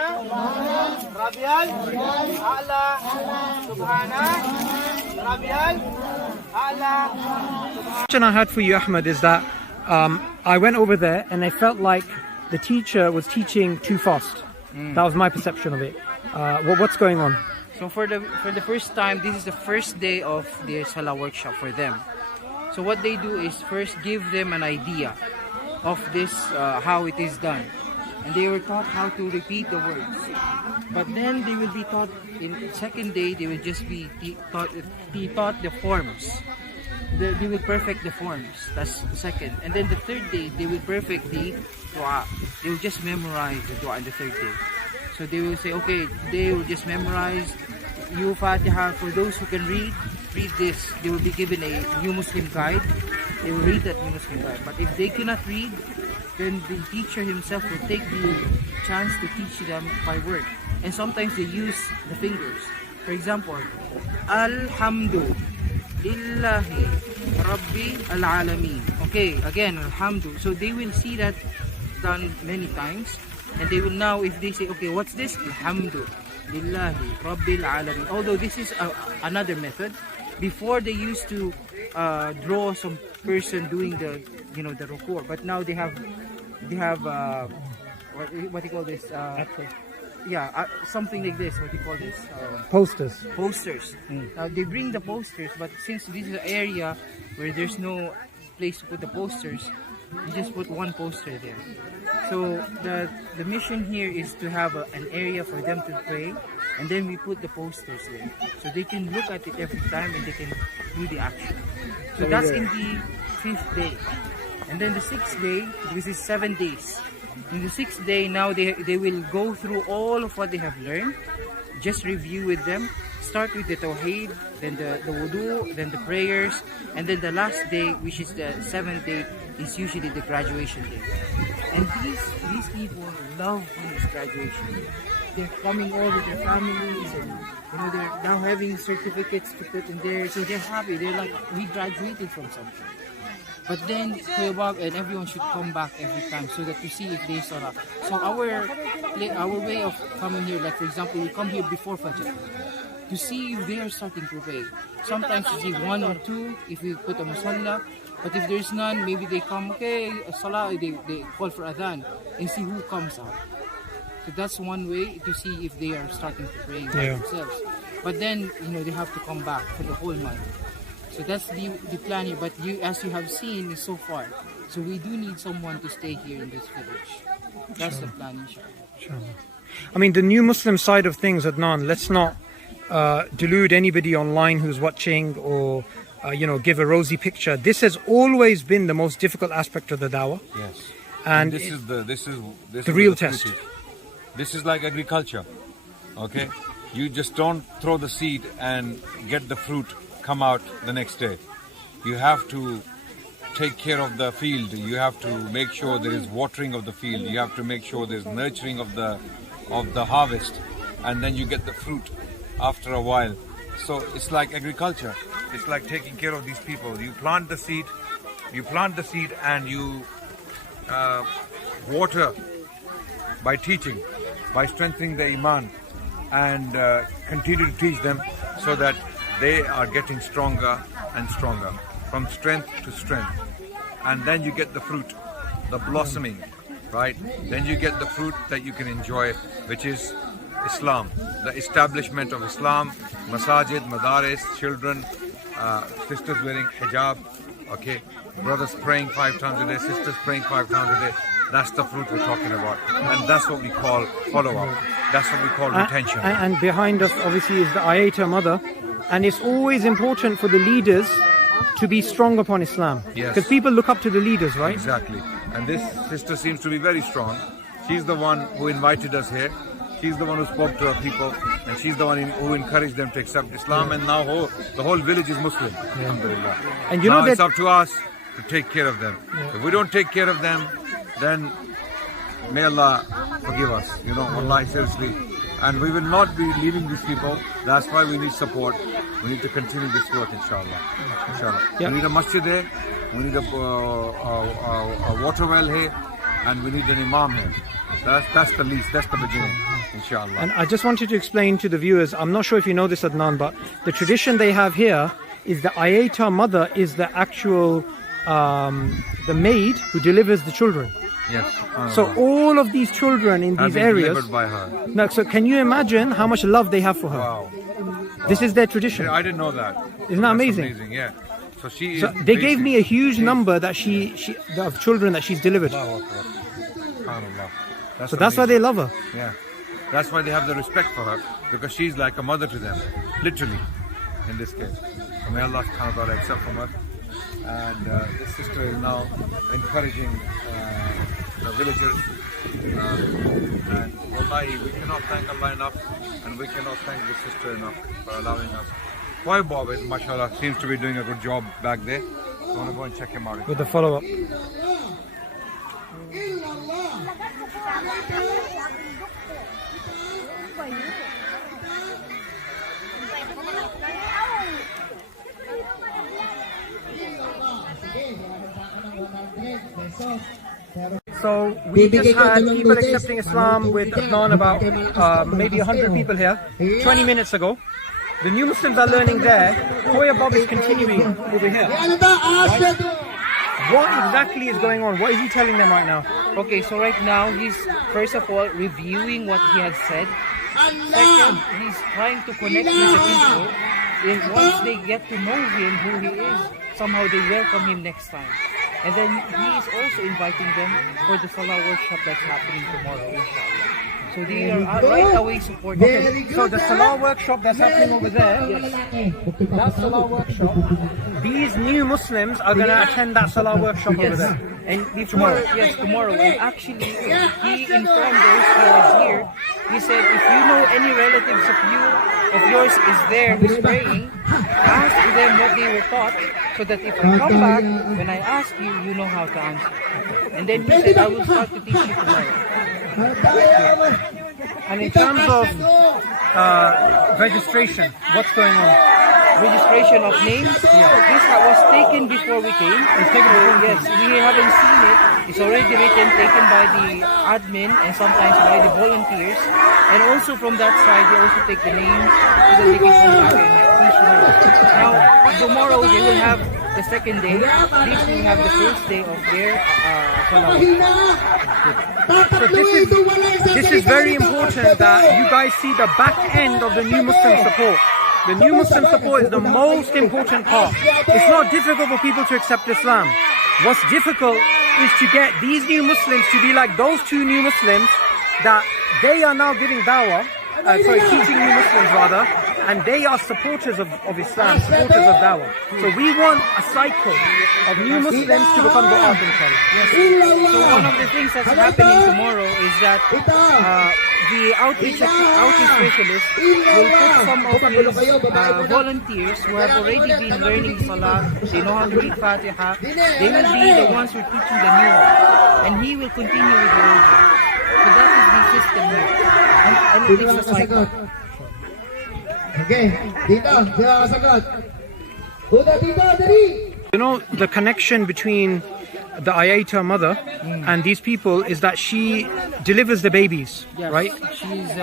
Rabial, Ala, Subhana, Rabial, Ala. The question I had for you, Ahmed, is that I went over there and I felt like the teacher was teaching too fast. That was my perception of it. What's going on? So for the first time, this is the first day of the Salah workshop for them. So what they do is first give them an idea of this, how it is done. And they were taught how to repeat the words. But then they will be taught, in the second day, they will just be taught the forms. They will perfect the forms. That's the second. And then the third day, they will perfect the dua. They will just memorize the dua in the third day. So they will say, okay, today we'll just memorize you Fatiha. For those who can read this. They will be given a new Muslim guide. They will read that new Muslim guide. But if they cannot read, then the teacher himself will take the chance to teach them by word. And sometimes they use the fingers. For example, Alhamdu Lillahi Rabbi Al-Alamin. Okay, again, Alhamdu. So they will see that done many times. And they will now, if they say, okay, what's this? Alhamdu Lillahi Rabbil Alamin. Although this is another method. Before they used to draw some person doing the ruku', but now they have what do you call this? Something like this. What do you call this? Posters. Posters. They bring the posters, but since this is an area where there's no place to put the posters, you just put one poster there. So the mission here is to have an area for them to pray, and then we put the posters there, so they can look at it every time and they can do the action. So that's in the 5th day, and then the 6th day, this is 7 days. In the 6th day, now they will go through all of what they have learned, just review with them. Start with the Tawheed, then the wudu, then the prayers, and then the last day, which is the 7th day, is usually the graduation day. And these people love this graduation. They're coming all with their families, and they're now having certificates to put in there, so they're happy. They're like, we graduated from something. But then Kuya Bob and everyone should come back every time so that you see if they saw. So our way of coming here, like for example, we come here before Fajr to see if they are starting to pray. Sometimes you see 1 or 2 if we put a musalla. But if there's none, maybe they come, okay, salah, they call for adhan and see who comes out. So that's one way to see if they are starting to pray by themselves. But then, they have to come back for the whole month. So that's the plan here. But as you have seen, is so far. So we do need someone to stay here in this village. That's the plan, inshallah. I mean, the new Muslim side of things, Adnan, let's not delude anybody online who's watching or give a rosy picture. This has always been the most difficult aspect of the dawah. Yes. And this is the real test. This is like agriculture. Okay? You just don't throw the seed and get the fruit come out the next day. you have to take care of the field. You have to make sure there is watering of the field. You have to make sure there's nurturing of the harvest, and then you get the fruit after a while. So it's like agriculture. It's like taking care of these people. You plant the seed, and you water by teaching, by strengthening the iman, and continue to teach them so that they are getting stronger and stronger, from strength to strength. And then you get the fruit, the blossoming, right? Then you get the fruit that you can enjoy, which is Islam, the establishment of Islam, masajid, madaris, children, sisters wearing hijab, okay, brothers praying 5 times a day, sisters praying 5 times a day. That's the fruit we're talking about, and that's what we call follow-up. That's what we call retention. And behind us, obviously, is the Ayata mother, and it's always important for the leaders to be strong upon Islam. Yes. Because people look up to the leaders, right? Exactly. And this sister seems to be very strong. She's the one who invited us here. She's the one who spoke to our people, and she's the one who encouraged them to accept Islam. And now the whole village is Muslim. Alhamdulillah. And you now know that it's up to us to take care of them. If we don't take care of them, then may Allah forgive us. You know, wallahi, seriously. And we will not be leaving these people. That's why we need support. We need to continue this work, inshallah. Inshallah. Yeah. We need a masjid here. We need a water well here. And we need an imam here. That's the least. That's the beginning, inshallah. And I just wanted to explain to the viewers, I'm not sure if you know this, Adnan, but the tradition they have here is the Ayata mother is the actual, the maid who delivers the children. Yes. So all of these children in these areas, delivered by her. no, so can you imagine how much love they have for her? Wow. This is their tradition. I didn't know that. Isn't that amazing? Amazing, yeah. So she. So they gave me a huge number that she of children that she's delivered. So that's why they love her. Yeah. That's why they have the respect for her, because she's like a mother to them, literally, in this case. So may Allah subhanahu wa ta'ala accept from her. And this sister is now encouraging the villagers. And wallahi, we cannot thank Allah enough, and we cannot thank this sister enough for allowing us. Boy Bob is, mashallah, seems to be doing a good job back there. So I want to go and check him out. With the follow-up. So we just had people accepting Islam with Adnan, about maybe 100 people here 20 minutes ago. The new Muslims are learning there. Koya Bob is continuing over here. What exactly is going on? What is he telling them right now? Okay, so right now he's first of all reviewing what he has said. Second, he's trying to connect with the people. And once they get to know him, who he is, somehow they welcome him next time. And then he is also inviting them for the Salah workshop that's happening tomorrow, inshallah. So they are right away supporting. Okay, so the Salah workshop that's happening over there, that Salah workshop, these new Muslims are going to attend that Salah workshop over there. And before, tomorrow. And actually, he informed those who are here. He said, if you know any relatives of yours is there who's praying, ask them what they were taught, so that if I come back, when I ask you, you know how to answer. And then he said, I will start to teach you tomorrow. And in terms of registration, what's going on? Registration of names? This was taken before we came. It's taken before we Yes, we haven't seen it. It's already written, taken by the admin and sometimes by the volunteers. And also from that side, they also take the names so that they can come back and teach more. Now, tomorrow they will have the second day. These will have the first day of their Salah. So this is very important that you guys see the back end of the new Muslim support. The new Muslim support is the most important part. It's not difficult for people to accept Islam. What's difficult is to get these new Muslims to be like those two new Muslims that they are now giving dawah, teaching new Muslims rather, and they are supporters of Islam, supporters of dawah. So we want a cycle of new Muslims to become du'at themselves. So one of the things that's happening tomorrow is that the outreach specialist will put some of his volunteers who have already been learning Salah, they know how to read Fatiha, they will be the ones who are teaching the new one. And he will continue with the old one. So that is the system here. And it is a cycle. Okay, dito, di ba kasagot? Una dito, dali! You know, the connection between the Ayata mother and these people is that she delivers the babies, Yes, right? she's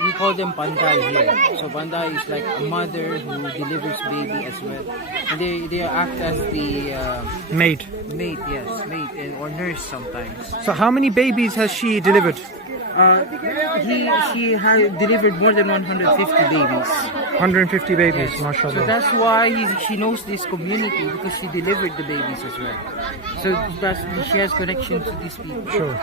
we call them Panday here. So Panday is like a mother who delivers baby as well. And they act as the Maid. maid, yes, maid or nurse sometimes. So how many babies has she delivered? She has delivered more than 150 babies. 150 babies, So mashallah. that's why she knows this community, because she delivered the babies as well. So she has connection to these people. Sure.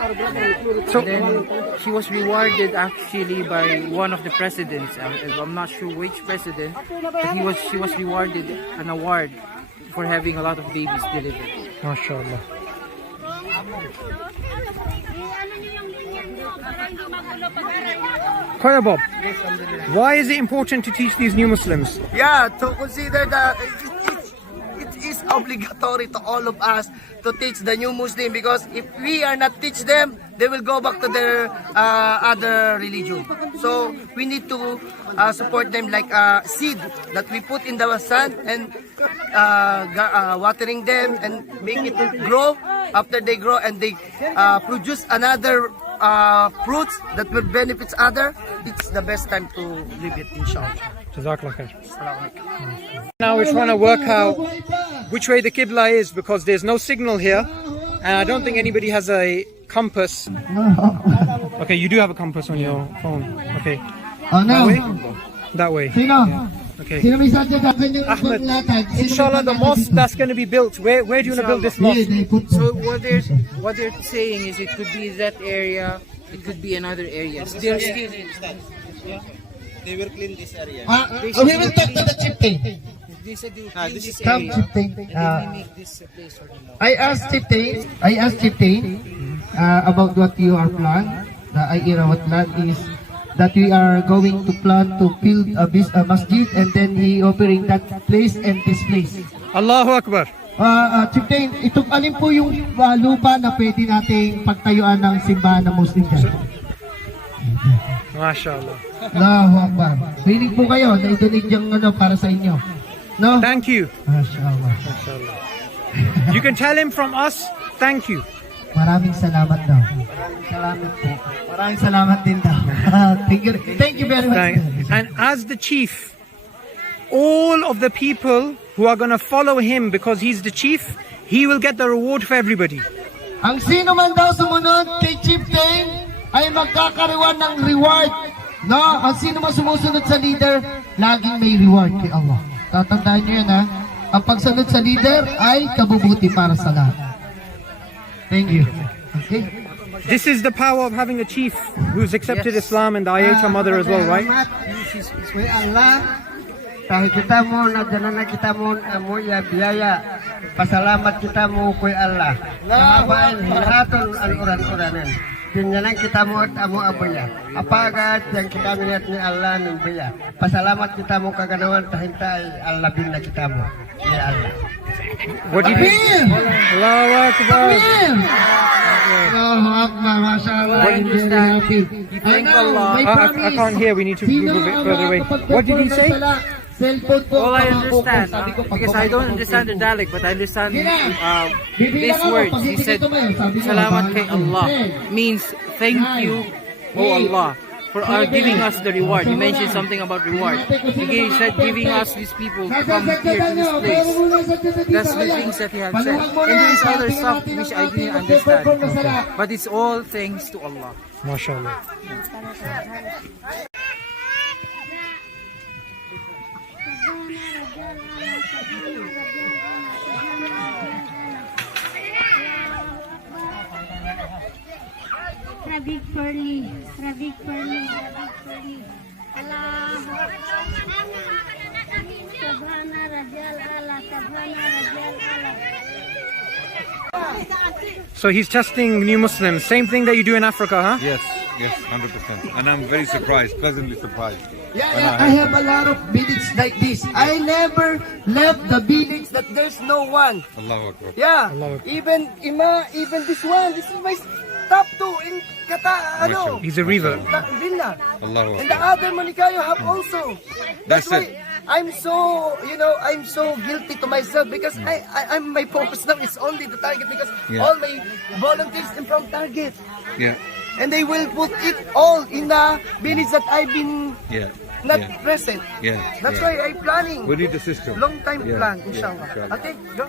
So then she was rewarded actually by one of the presidents. I'm not sure which president, but she was rewarded an award for having a lot of babies delivered. Mashallah. Koya Bob, why is it important to teach these new Muslims? Yeah, to consider that it is obligatory to all of us to teach the new Muslim, because if we are not teach them, they will go back to their other religion. So we need to support them like a seed that we put in the sun and watering them and make it grow. After they grow and they produce another fruits that will benefit other, it's the best time to leave it, inshallah. Jazakallah khair. Now we're trying to work out which way the Qibla is, because there's no signal here and I don't think anybody has a compass. Okay, you do have a compass on your phone. Okay. Oh, That no. way? That way. Sino? Okay. Sino may sadya dapat yung Ahmed, latag? inshallah the mosque that's going to be built, where do you want to build this mosque? So what they're saying is it could be that area, it could be another area. They're still They will clean this area. We will talk to the chieftain. they said they will clean this Come, area chieftain. and then we make this a place for the mosque. I asked chieftain about what you are plan. The idea what plan is that we are going to plan to build a masjid, and then he offering that place and this place. Allahu Akbar. Chieftain, itong alin po yung lupa na pwede nating pagtayuan ng simbahan ng Muslim dyan? MashaAllah. Allahu Akbar. Willing po kayo na i-donate yung para sa inyo. No? Thank you. MashaAllah. You can tell him from us, thank you. Maraming salamat daw. Salamat po. Maraming salamat din daw. Thank you very much. And as the chief, all of the people who are going to follow him because he's the chief, he will get the reward for everybody. Ang sino man daw sumunod kay chieftain ay magkakaroon ng reward. No? Ang sino man sumusunod sa leader, laging may reward kay Allah. Tatandaan nyo yan, ha? Ang pagsunod sa leader ay kabubuti para sa lahat. Thank you. Okay. This is the power of having a chief who's accepted Islam and the Ayata mother as well, right? Kuya Allah, kahit kita mo, nadala na kita mo, mo ya biyaya. Pasalamat kita mo, Kuya Allah. Mahabain, hiraton ang uran-uranan. Pinyalang kita mo at amo abaya. Apagat yang kita melihat ni Allah ng biya. Pasalamat kita mo kaganawan tahintay Allah bin na kita mo. Ya Allah. What did you Allahu Akbar. Allahu Akbar, mashallah. What did you happy. Thank Allah. I can't hear, we need to move a bit further away. What did he say? All I understand, because I don't understand the dialect, but I understand these words. He said, Salamat kay Allah, means thank you, O Allah, for giving us the reward. He mentioned something about reward. He said giving us these people to come here to this place. That's the things that he had said. And there's other stuff which I didn't understand. But it's all thanks to Allah. MashaAllah. Rabik Perli, Rabik Perli, Rabik Perli. Allahu Akbar. So he's testing new Muslims. Same thing that you do in Africa, huh? Yes, 100%. And I'm very surprised, pleasantly surprised. Yeah, I have a lot of villages like this. I never left the village that there's no one. Allahu Akbar. Yeah, even this one. This is my top two in Kata. He's a river. Villa. Allahu And the other Monikayo have also. That's That's why I'm so, I'm so guilty to myself because I'm my focus now is only the target because all my volunteers in from target. Yeah. And they will put it all in the village that I've been not present. Yeah. That's why I'm planning. We need the system. Long time plan, inshallah. Okay, go.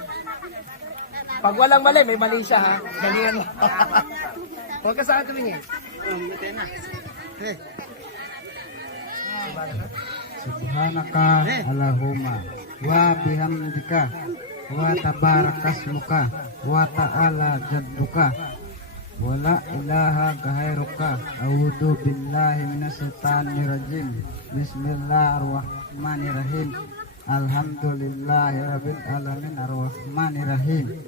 Pag walang mali, may mali siya ha. Galingan mo. Huwag ka saan tumingin. Subhanaka Allahumma wa bihamdika wa tabarakasmuka wa ta'ala jadduka wa la ilaha ghairuka a'udzu billahi minasyaitonir rajim. Bismillahirrahmanirrahim. Alhamdulillahi rabbil alamin arrahmanirrahim.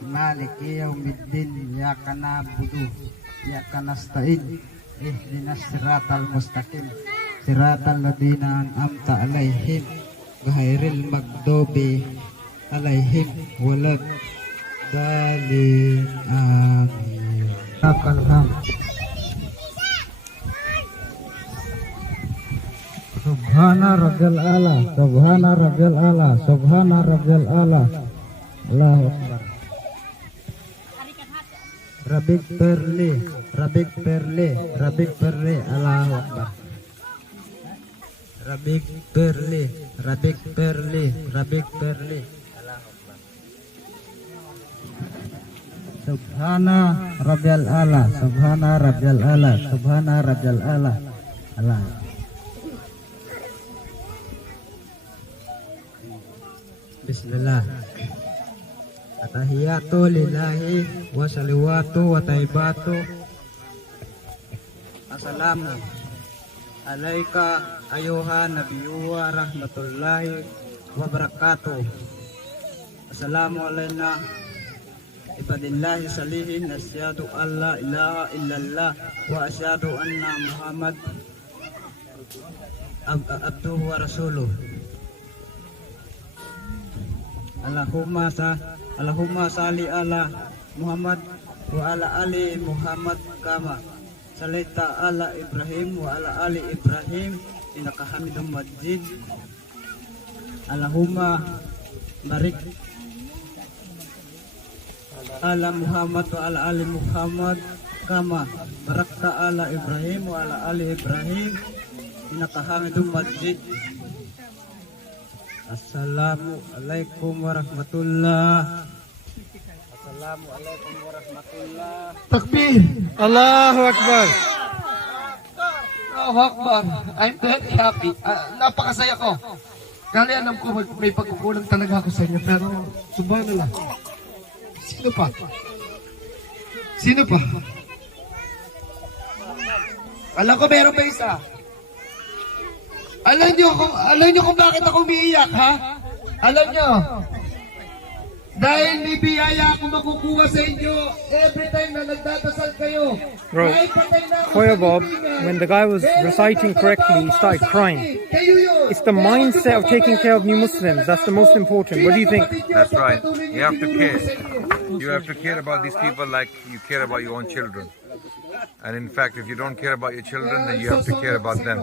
Maliki yaumiddin. Iyyaka na'budu wa iyyaka nasta'in. Ihdinas siratal mustaqim. Siratal ladzina an'amta 'alaihim ghairil maghdubi 'alaihim waladdallin. Amin. Lakal hamd. Subhana rabbil ala, subhana rabbil ala, subhana rabbil ala. Allahu akbar. Rabbik perli, rabbik perli, rabbik perli. Allahu akbar. Rabbik perli, rabbik perli, rabbik perli. Allahu akbar. Subhana rabbil ala, subhana rabbil ala, subhana rabbil ala. Allah. Bismillah. Atahiyatu lillahi wa salawatu wa taibatu. Assalamu alaika ayuha nabiyyu wa rahmatullahi wa barakatuh. Assalamu alaina ibadillahi salihin. Asyhadu an la ilaha illallah wa asyhadu anna Muhammad abduhu wa rasuluh. Allahumma salli ala Muhammad wa ala ali Muhammad kama salaita ala Ibrahim wa ala ali Ibrahim innaka Hamidum Majid. Allahumma barik ala Muhammad wa ala ali Muhammad kama barakta ala Ibrahim wa ala ali Ibrahim innaka Hamidum Majid. Assalamualaikum warahmatullah. Assalamualaikum warahmatullah. Takbir. Allahu Akbar. Allahu Akbar. I'm very happy. Napakasaya ko. Kali alam ko may pagkukulang talaga ako sa inyo. Pero subhanallah. Sino pa? Sino pa? Alam ko meron pa isa. Alam nyo kung bakit ako umiiyak, ha? Alam nyo? Dahil may biyaya ako makukuha sa inyo every time na nagdadasal kayo. Bro, Koya Bob, when the guy was reciting correctly, he started crying. It's the mindset of taking care of new Muslims. That's the most important. What do you think? That's right. You have to care. You have to care about these people like you care about your own children. And in fact, if you don't care about your children, then you have to care about them.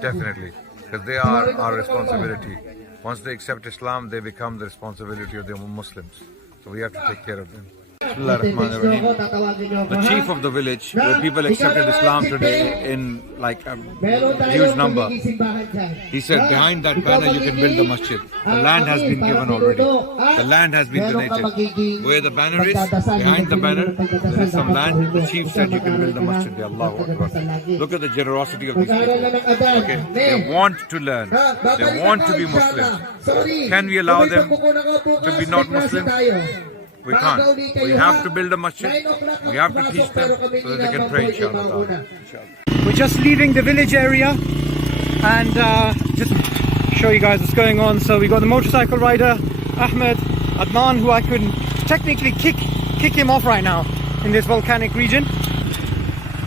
Definitely. Because they are our responsibility. Once they accept Islam, they become the responsibility of the Muslims. So we have to take care of them. The chief of the village, where people accepted Islam today in like a huge number, he said, behind that banner you can build the masjid. The land has been given already. The land has been donated. Where the banner is, behind the banner, there is some land. The chief said you can build the masjid. Allahu Akbar. Look at the generosity of these people. Okay, they want to learn. They want to be Muslims. Can we allow them to be not Muslims? We can't. We have to build a masjid. We have to teach them so that they can pray, inshallah. We're just leaving the village area and just show you guys what's going on. So we got the motorcycle rider Ahmed Adnan, who I could technically kick him off right now in this volcanic region.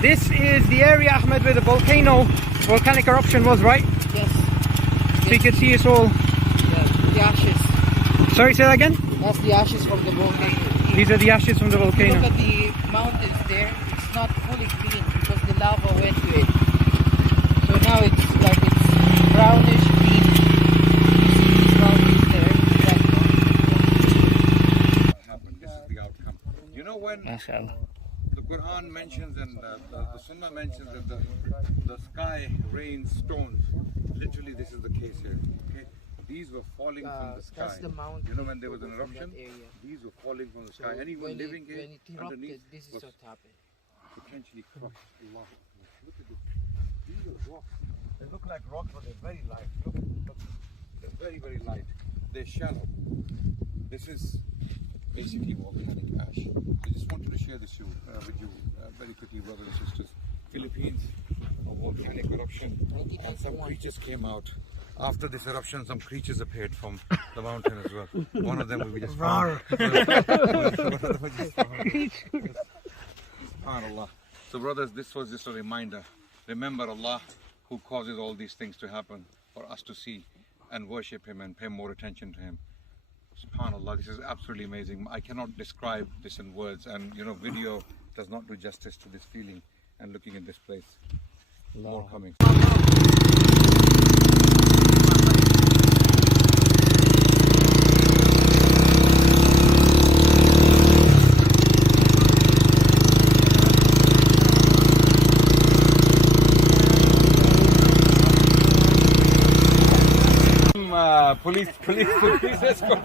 This is the area, Ahmed, where the volcanic eruption was, right? Yes. So you can see it's all... Yeah, the ashes. Sorry, say that again? That's the ashes from the volcano. These are the ashes from the volcano. Look at the mountains there. It's not fully clean because the lava went to it. So now it's like it's brownish green. You see these mountains there. This is the outcome. You know when the Quran mentions and the Sunnah mentions that the sky rains stones. Literally, this is the case here. Okay, these were falling from the sky. That's the mountain. You know, when there was an eruption, these were falling from the sky. So Anyone living here when it erupted, underneath this is was what happened. potentially crushed. Allah. Look at this. These are rocks. They look like rocks, but they're very light. Look, they're very, very light. They're shallow. This is basically volcanic ash. I just wanted to share this with you very quickly, brothers and sisters. Philippines, a volcanic eruption, and some creatures came out. After this eruption, some creatures appeared from the mountain as well. One of them will be just found. SubhanAllah. So brothers, this was just a reminder. Remember Allah, who causes all these things to happen for us to see and worship Him and pay more attention to Him. SubhanAllah, this is absolutely amazing. I cannot describe this in words, and you know, video does not do justice to this feeling and looking at this place. More coming. Police escort.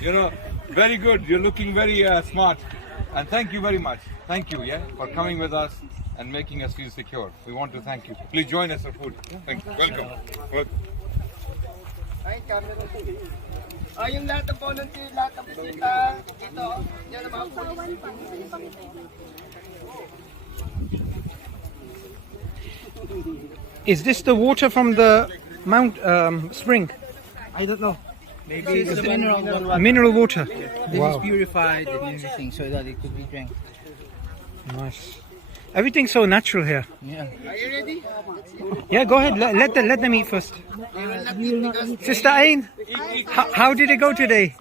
You know, very good. You're looking very smart, and thank you very much. Thank you, for coming with us and making us feel secure. We want to thank you. Please join us for food. Thank you. Welcome. Yung lahat ng volunteer, lahat ng bisita dito, yan ang mga police. Is this the water from the spring? I don't know. Maybe it's the mineral water. Mineral water. This is purified and everything so that it could be drank. Nice. Everything's so natural here. Yeah. Are you ready? Yeah, go ahead. Let them eat first. Sister Ain, how did it go today?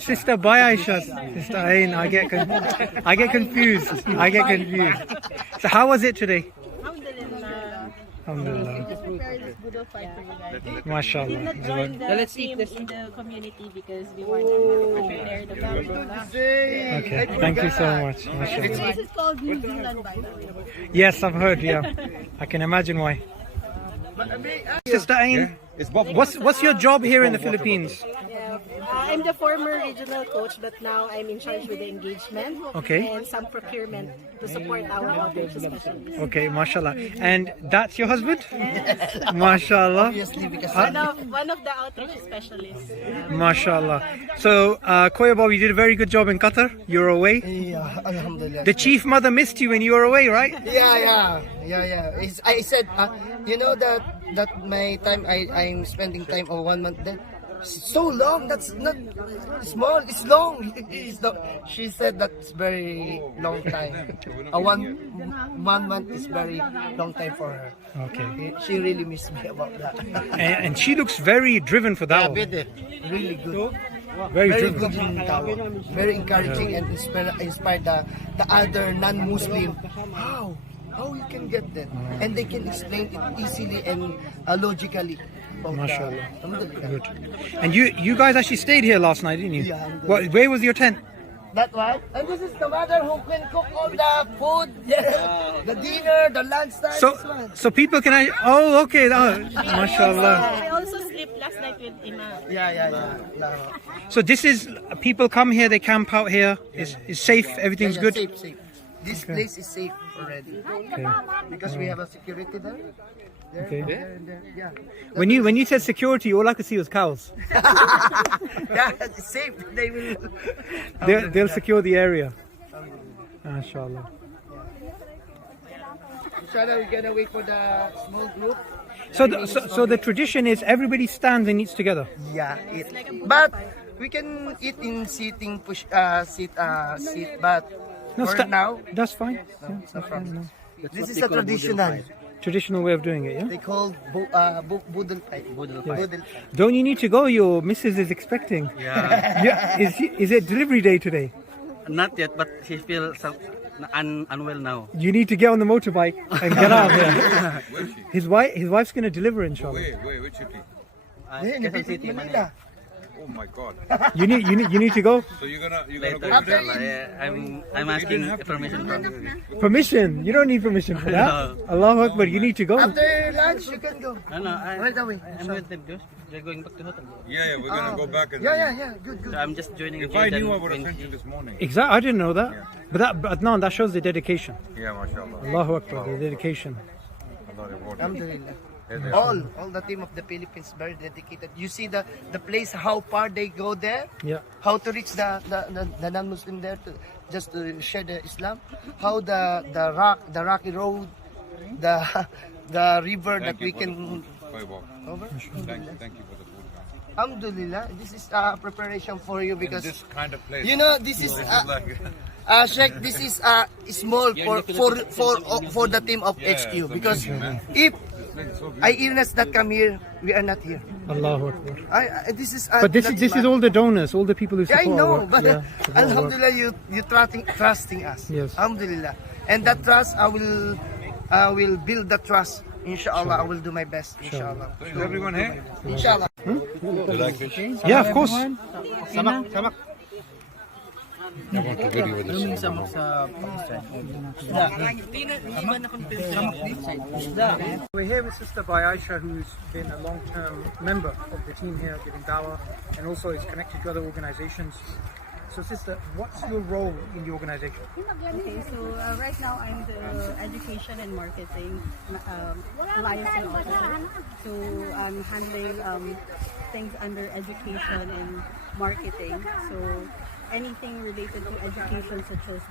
Sister by Aisha. Sister Ain, I get confused. So how was it today? Alhamdulillah. MashaAllah. Let's eat this in the community because we want to prepare the family. Okay, thank you so much. MashaAllah. This is called New Zealand, by the way. Yes, I've heard, yeah. I can imagine why. Sister Ain, what's your job here in the Philippines? I'm the former regional coach, but now I'm in charge with the engagement and some procurement to support our outreach specialists. Okay, mashallah. And that's your husband? Yes. Mashallah. Obviously, because one of the outreach specialists. Mashallah. So, Koya Bob, you did a very good job in Qatar. You were away. Yeah, alhamdulillah. The chief mother missed you when you were away, right? Yeah. I said, you know that my time I'm spending time of 1 month there. So long, that's not small, it's long. She said that's very long time. One month is very long time for her. Okay. She really missed me about that. And she looks very driven for that one. Really good. Very good, very encouraging and inspired the other non-Muslim. How you can get that? And they can explain it easily and logically. MashaAllah. Good. And you guys actually stayed here last night, didn't you? Yeah. Where was your tent? That one? And this is the mother who can cook all the food, the dinner, the lunchtime. So people can... okay. MashaAllah. I also slept last night with Imam. Yeah. So this is... People come here, they camp out here. It's safe, everything's good? Safe. This place is safe already. Okay. Because we have a security there. Okay. Yeah. When you said security, all I could see was cows. Yeah, it's safe. They will. They'll secure the area. Inshallah. Inshallah, we're gonna wait for the small group. So the tradition is everybody stands and eats together. Yeah, eat. But we can eat in sitting, sit. But for now, that's fine. No problem. This is a traditional way of doing it. Yeah. They call budel. Don't you need to go? Your missus is expecting. Yeah. Is it delivery day today? Not yet, but she feels unwell now. You need to get on the motorbike and get out here. His wife's going to deliver, inshallah. Wait, which city? Quezon City, Manila. Oh my God. You need to go. So you're gonna Later, go I'm asking permission from you. Permission? You don't need permission for that. Allahu Akbar, you need to go. After lunch, you can go. No, right away. I'm with them. They're going back to hotel. Yeah, we're gonna go back and. Yeah. Good. So I'm just joining. If I knew, I would have sent you this morning. Exactly, I didn't know that. Yeah. But no, that shows the dedication. Yeah, mashallah. Allahu Akbar, the dedication. Alhamdulillah. All the team of the Philippines very dedicated. You see the place, how far they go there. Yeah. How to reach the non-Muslim there just to share the Islam. How the rocky road, the river that we can over. Thank you for the food. Alhamdulillah, this is preparation for you because in this kind of place. You know, this is Sheikh, this is small for the team of HQ because if illness that come here, we are not here. Allahu Akbar. This is this is all the donors, all the people who support. I know, but Alhamdulillah, you trusting us. Yes. Alhamdulillah, and that trust I will build the trust. Inshallah, I will do my best. Inshallah. Is everyone here? Inshallah. You like fish? Yeah, of course. Samak. I want to video with this. We're here with Sister Aisha, who's been a long-term member of the team here giving dawah and also is connected to other organizations. So sister, what's your role in the organization? Okay, so right now I'm the education and marketing alliance and officer. So I'm handling things under education and marketing. So anything related to education, such as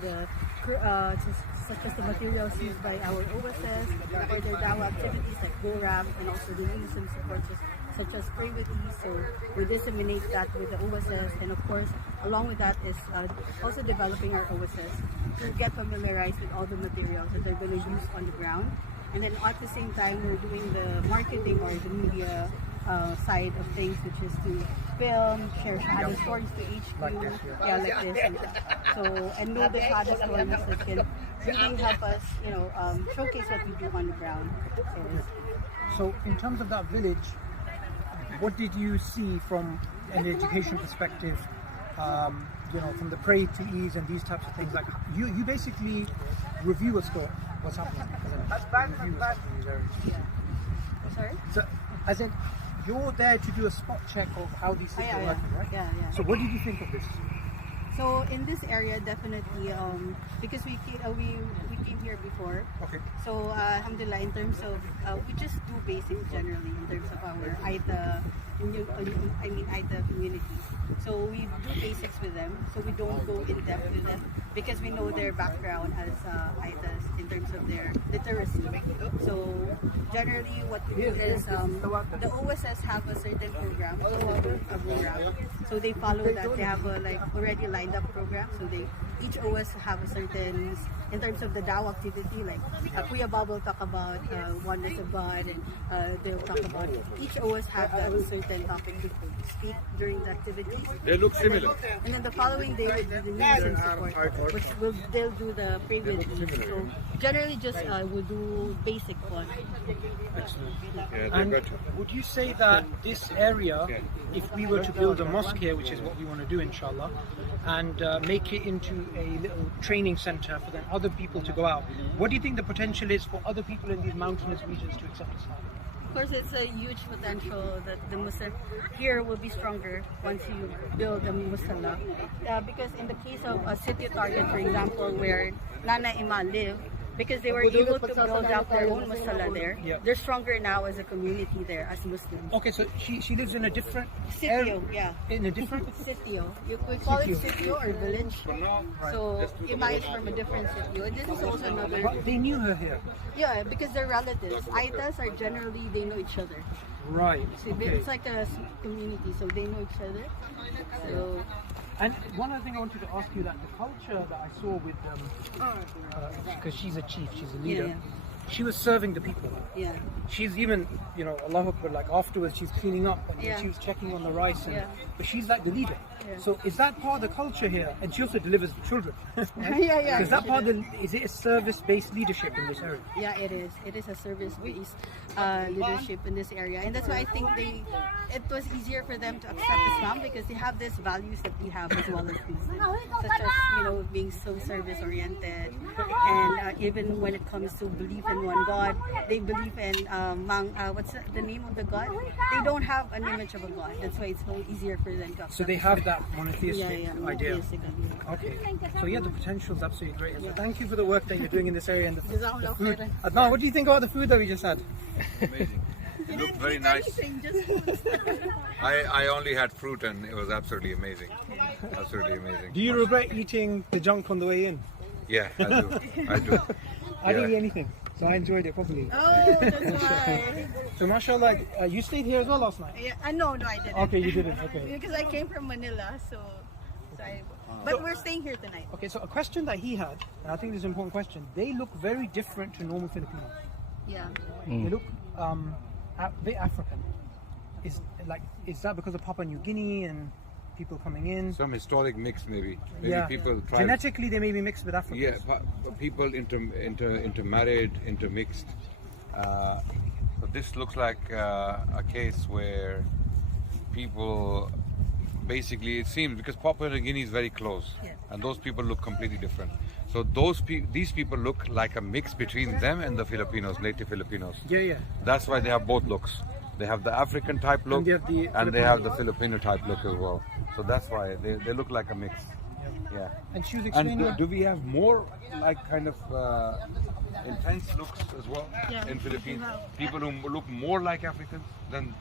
the materials used by our OSS or their dawah activities like GoRap, and also the Muslim support such as Pray With Ease. So we disseminate that with the OSS, and of course along with that is also developing our OSS to get familiarized with all the materials that they're going to use on the ground. And then at the same time, we're doing the marketing or the media side of things, which is to film, share Shahada stories to HQ, like this. And know the Shahada stories that can really help us, showcase what we do on the ground. So in terms of that village, what did you see from an education perspective? From the Pray to Ease and these types of things. Like you basically review what's happening. Sorry? So, as in, you're there to do a spot check of how these things are working, right? Yeah. So what did you think of this? So in this area, definitely, because we came here before. Okay. So alhamdulillah, in terms of we just do basics generally in terms of our IDA community. So we do basics with them. So we don't go in depth with them because we know their background as IDAs in terms of their literacy. So generally, what we do is the OSS have a certain program, a program. So they follow that. They have a already lined up program. So each OS have a certain, in terms of the dawah activity, like Kuya Bob will talk about oneness of God, and they'll talk about each OS have that certain topic to speak during the activity. They look similar. And then the following day will be the news and support, which they'll do the pray with Ease. So generally just we'll do basic one. And would you say that this area, if we were to build a mosque here, which is what we want to do inshallah, and make it into a little training center for then other people to go out, what do you think the potential is for other people in these mountainous regions to accept Islam? Of course, it's a huge potential that the Muslim here will be stronger once you build a musalla. Because in the case of a city target, for example, where Nana Ima live, because they were able to build up their own musalla there. Yeah. They're stronger now as a community there, as Muslims. Okay, so she lives in a different Sitio, yeah. In a different Sitio. We call it sitio or village. So Ima is from a different sitio. And this is also another. But they knew her here. Yeah, because they're relatives. Aitas are generally, they know each other. Right. So Okay. it's like a community, so they know each other. So. And one other thing I wanted to ask you, that the culture that I saw with them, because she's a chief, she's a leader, she was serving the people. Yeah. She's even, Allah Akbar, like afterwards she's cleaning up and Yeah. she was checking on the rice. And, Yeah. But she's like the leader. Yeah. So is that part of the culture here? And she also delivers children. Right? Yeah. Is that part of is it a service-based leadership in this area? Yeah, it is. It is a service-based leadership in this area, and that's why I think it was easier for them to accept Islam because they have these values that we have as well as Muslims, such as being so service-oriented, and even when it comes to belief in one God, they believe in what's the name of the God? They don't have an image of a God. That's why it's so easier for them to accept. So they have that monotheistic idea. monotheistic idea. Okay. So yeah, the potential is absolutely great. So thank you for the work that you're doing in this area and the Jazakallah food. khairan. Adnan, what do you think about the food that we just had? Amazing. It looked very nice. I only had fruit and it was absolutely amazing. Absolutely amazing. Do you regret eating the junk on the way in? Yeah, I do. I do. I didn't eat anything, so I enjoyed it properly. Oh, that's why. So mashallah, you stayed here as well last night? Yeah, no, I didn't. Okay, you didn't. Okay. Because I came from Manila, but we're staying here tonight. Okay, so a question that he had, and I think this is an important question. They look very different to normal Filipinos. Yeah. They look a bit African. Is that because of Papua New Guinea and people coming in? Some historic mix maybe. People try. Genetically they may be mixed with Africans. Yeah, people intermarried, intermixed. So this looks like a case where people basically, it seems, because Papua New Guinea is very close, and those people look completely different. So these people look like a mix between them and the Filipinos, native Filipinos. Yeah. That's why they have both looks. They have the African type look and they have the Filipino type look as well. So that's why they look like a mix. Yeah. And she was explaining. And do we have more like kind of intense looks as well in Philippines? People who look more like Africans than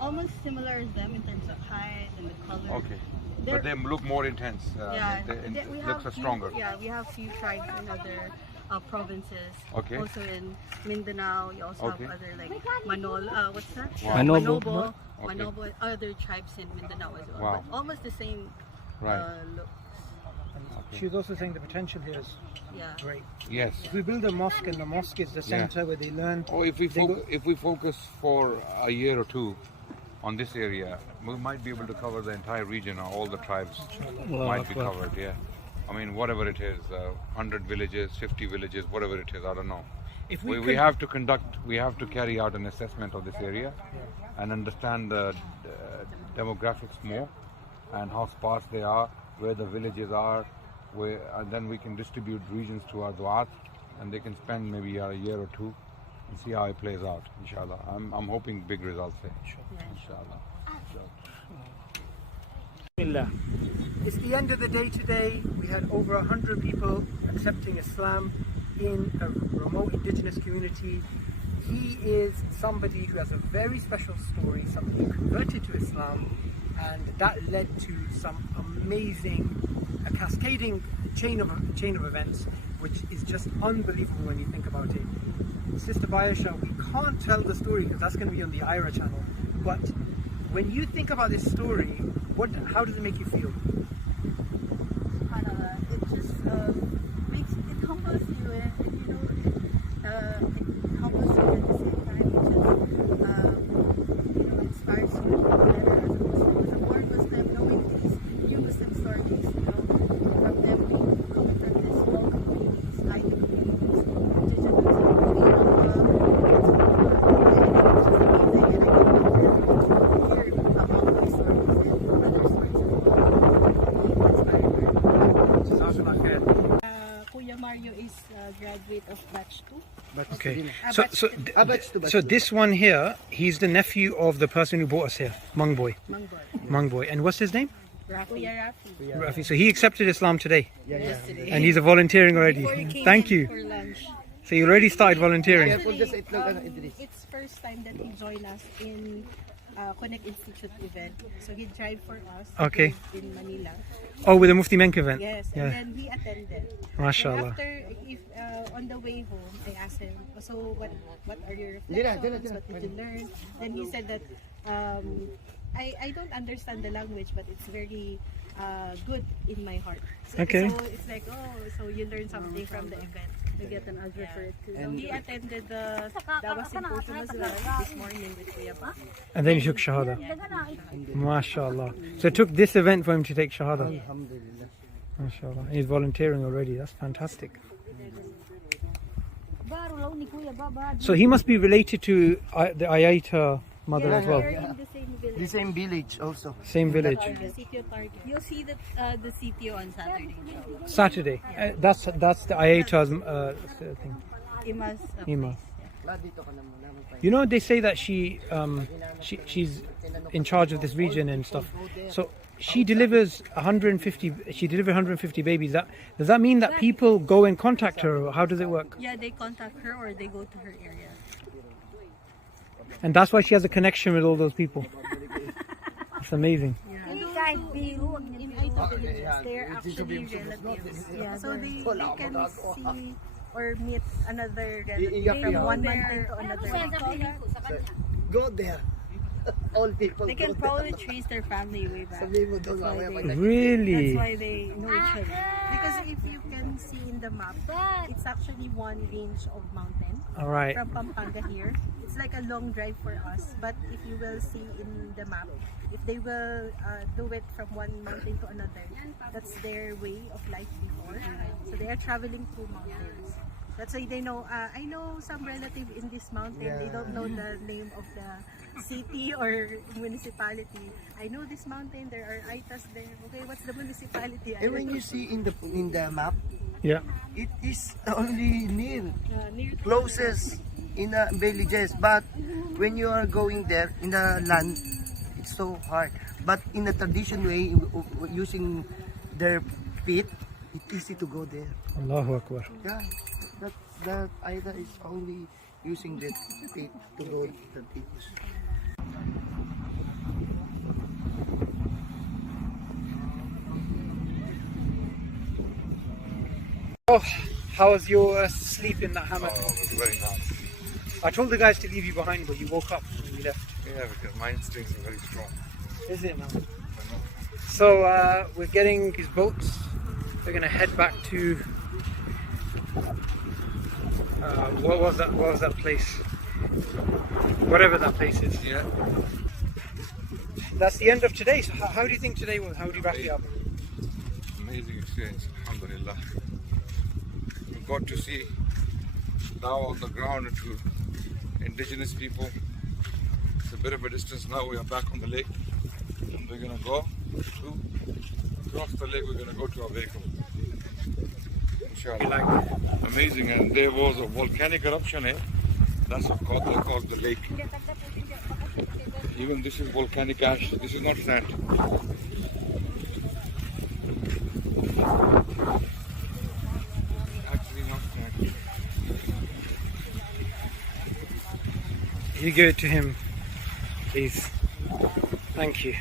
almost similar as them in terms of height and the color. Okay. But they look more intense. We looks have stronger. We have few tribes in other provinces. Okay. Also in Mindanao, you also have other like Manol. What's that? Wow. Manobo. Okay. Manobo. Other tribes in Mindanao as well. Wow. But almost the same look. She was also saying the potential here is great. Yes. If we build a mosque and the mosque is the center where they learn. Or if we focus for a year or two on this area, we might be able to cover the entire region, or all the tribes might be covered. Yeah. I mean, whatever it is, 100 villages, 50 villages, whatever it is, I don't know. If we have to carry out an assessment of this area and understand the demographics more and how sparse they are, where the villages are, and then we can distribute regions to our du'at, and they can spend maybe a year or two and see how it plays out, inshallah. I'm hoping big results there. Inshallah. It's the end of the day today. We had over 100 people accepting Islam in a remote indigenous community. He is somebody who has a very special story, somebody who converted to Islam, and that led to some amazing, a cascading chain of events, which is just unbelievable when you think about it. Sister Bayasha, we can't tell the story because that's going to be on the IRA channel, but when you think about this story, how does it make you feel? It just it humbles you, and it humbles you at the same time. It inspires you to be better as a Muslim. As a born Muslim, knowing these new Muslim stories, from them coming from these small communities, tiny communities, indigenous communities, Mario is a graduate of batch 2. Okay. So this one here, he's the nephew of the person who brought us here, Mung Boy. And what's his name? Rafi. So he accepted Islam today? Yesterday. And he's volunteering already. Before he came Thank in you. for lunch. So you already started volunteering? It's first time that he joined us in Connect Institute event. So he tried for us in Manila. Oh, with the Mufti Menk event? Yes, and then we attended. MashaAllah. After, on the way home, I asked him, so what are your reflections? What did you learn? Then he said that I don't understand the language, but it's very good in my heart. So, Okay. So it's like, so you learn something from the event. You get an answer for it too. So he attended the Dawah Symposium as well this morning with Kuya Bob. And then he took Shahada? MashaAllah. So it took this event for him to take Shahada? MashaAllah. And he's volunteering already. That's fantastic. So he must be related to the Ayata mother as well? The same village also. Same village. You'll see the CTO on Saturday. Saturday. That's the Ayata's thing. Ima. You know, they say that she's in charge of this region and stuff. So she delivers 150. She delivered 150 babies. Does that mean that people go and contact her, or how does it work? Yeah, they contact her or they go to her area. And that's why she has a connection with all those people. It's amazing. In Aita villages, they're actually relatives. Yeah, so they can see or meet another relative from one mountain to another. Go there. All people. They can probably trace their family way back. Really? That's why they know each other. Because if you can see in the map, it's actually one range of mountain. All right. From Pampanga here. It's like a long drive for us. But if you will see in the map, if they will do it from one mountain to another, that's their way of life before. So they are traveling through mountains. That's why they know. I know some relative in this mountain. They don't know the name of the city or municipality. I know this mountain. There are Aitas there. Okay, what's the municipality? And when you see in the map, yeah, it is only near closest in the villages. But when you are going there in the land, it's so hard. But in the traditional way, using their feet, it's easy to go there. Allahu Akbar. Yeah. That either is only using the feet to go to the beach. Oh, how was your sleep in that hammock? Oh, it was very nice. I told the guys to leave you behind, but you woke up when you left. Yeah, because my instincts are very strong. Is it, man? So we're getting his boats. We're gonna head back to what was that place? Whatever that place is. Yeah. That's the end of today. So how do you think today was? How would you wrap it up? Amazing experience, alhamdulillah. We got to see now on the ground to indigenous people. It's a bit of a distance now. We are back on the lake and we're gonna go to cross the lake. We're gonna go to our vehicle. Inshallah. Amazing, and there was a volcanic eruption here. That's what they call the lake. Even this is volcanic ash. This is not sand. Actually not sand. You give it to him, please. Thank you.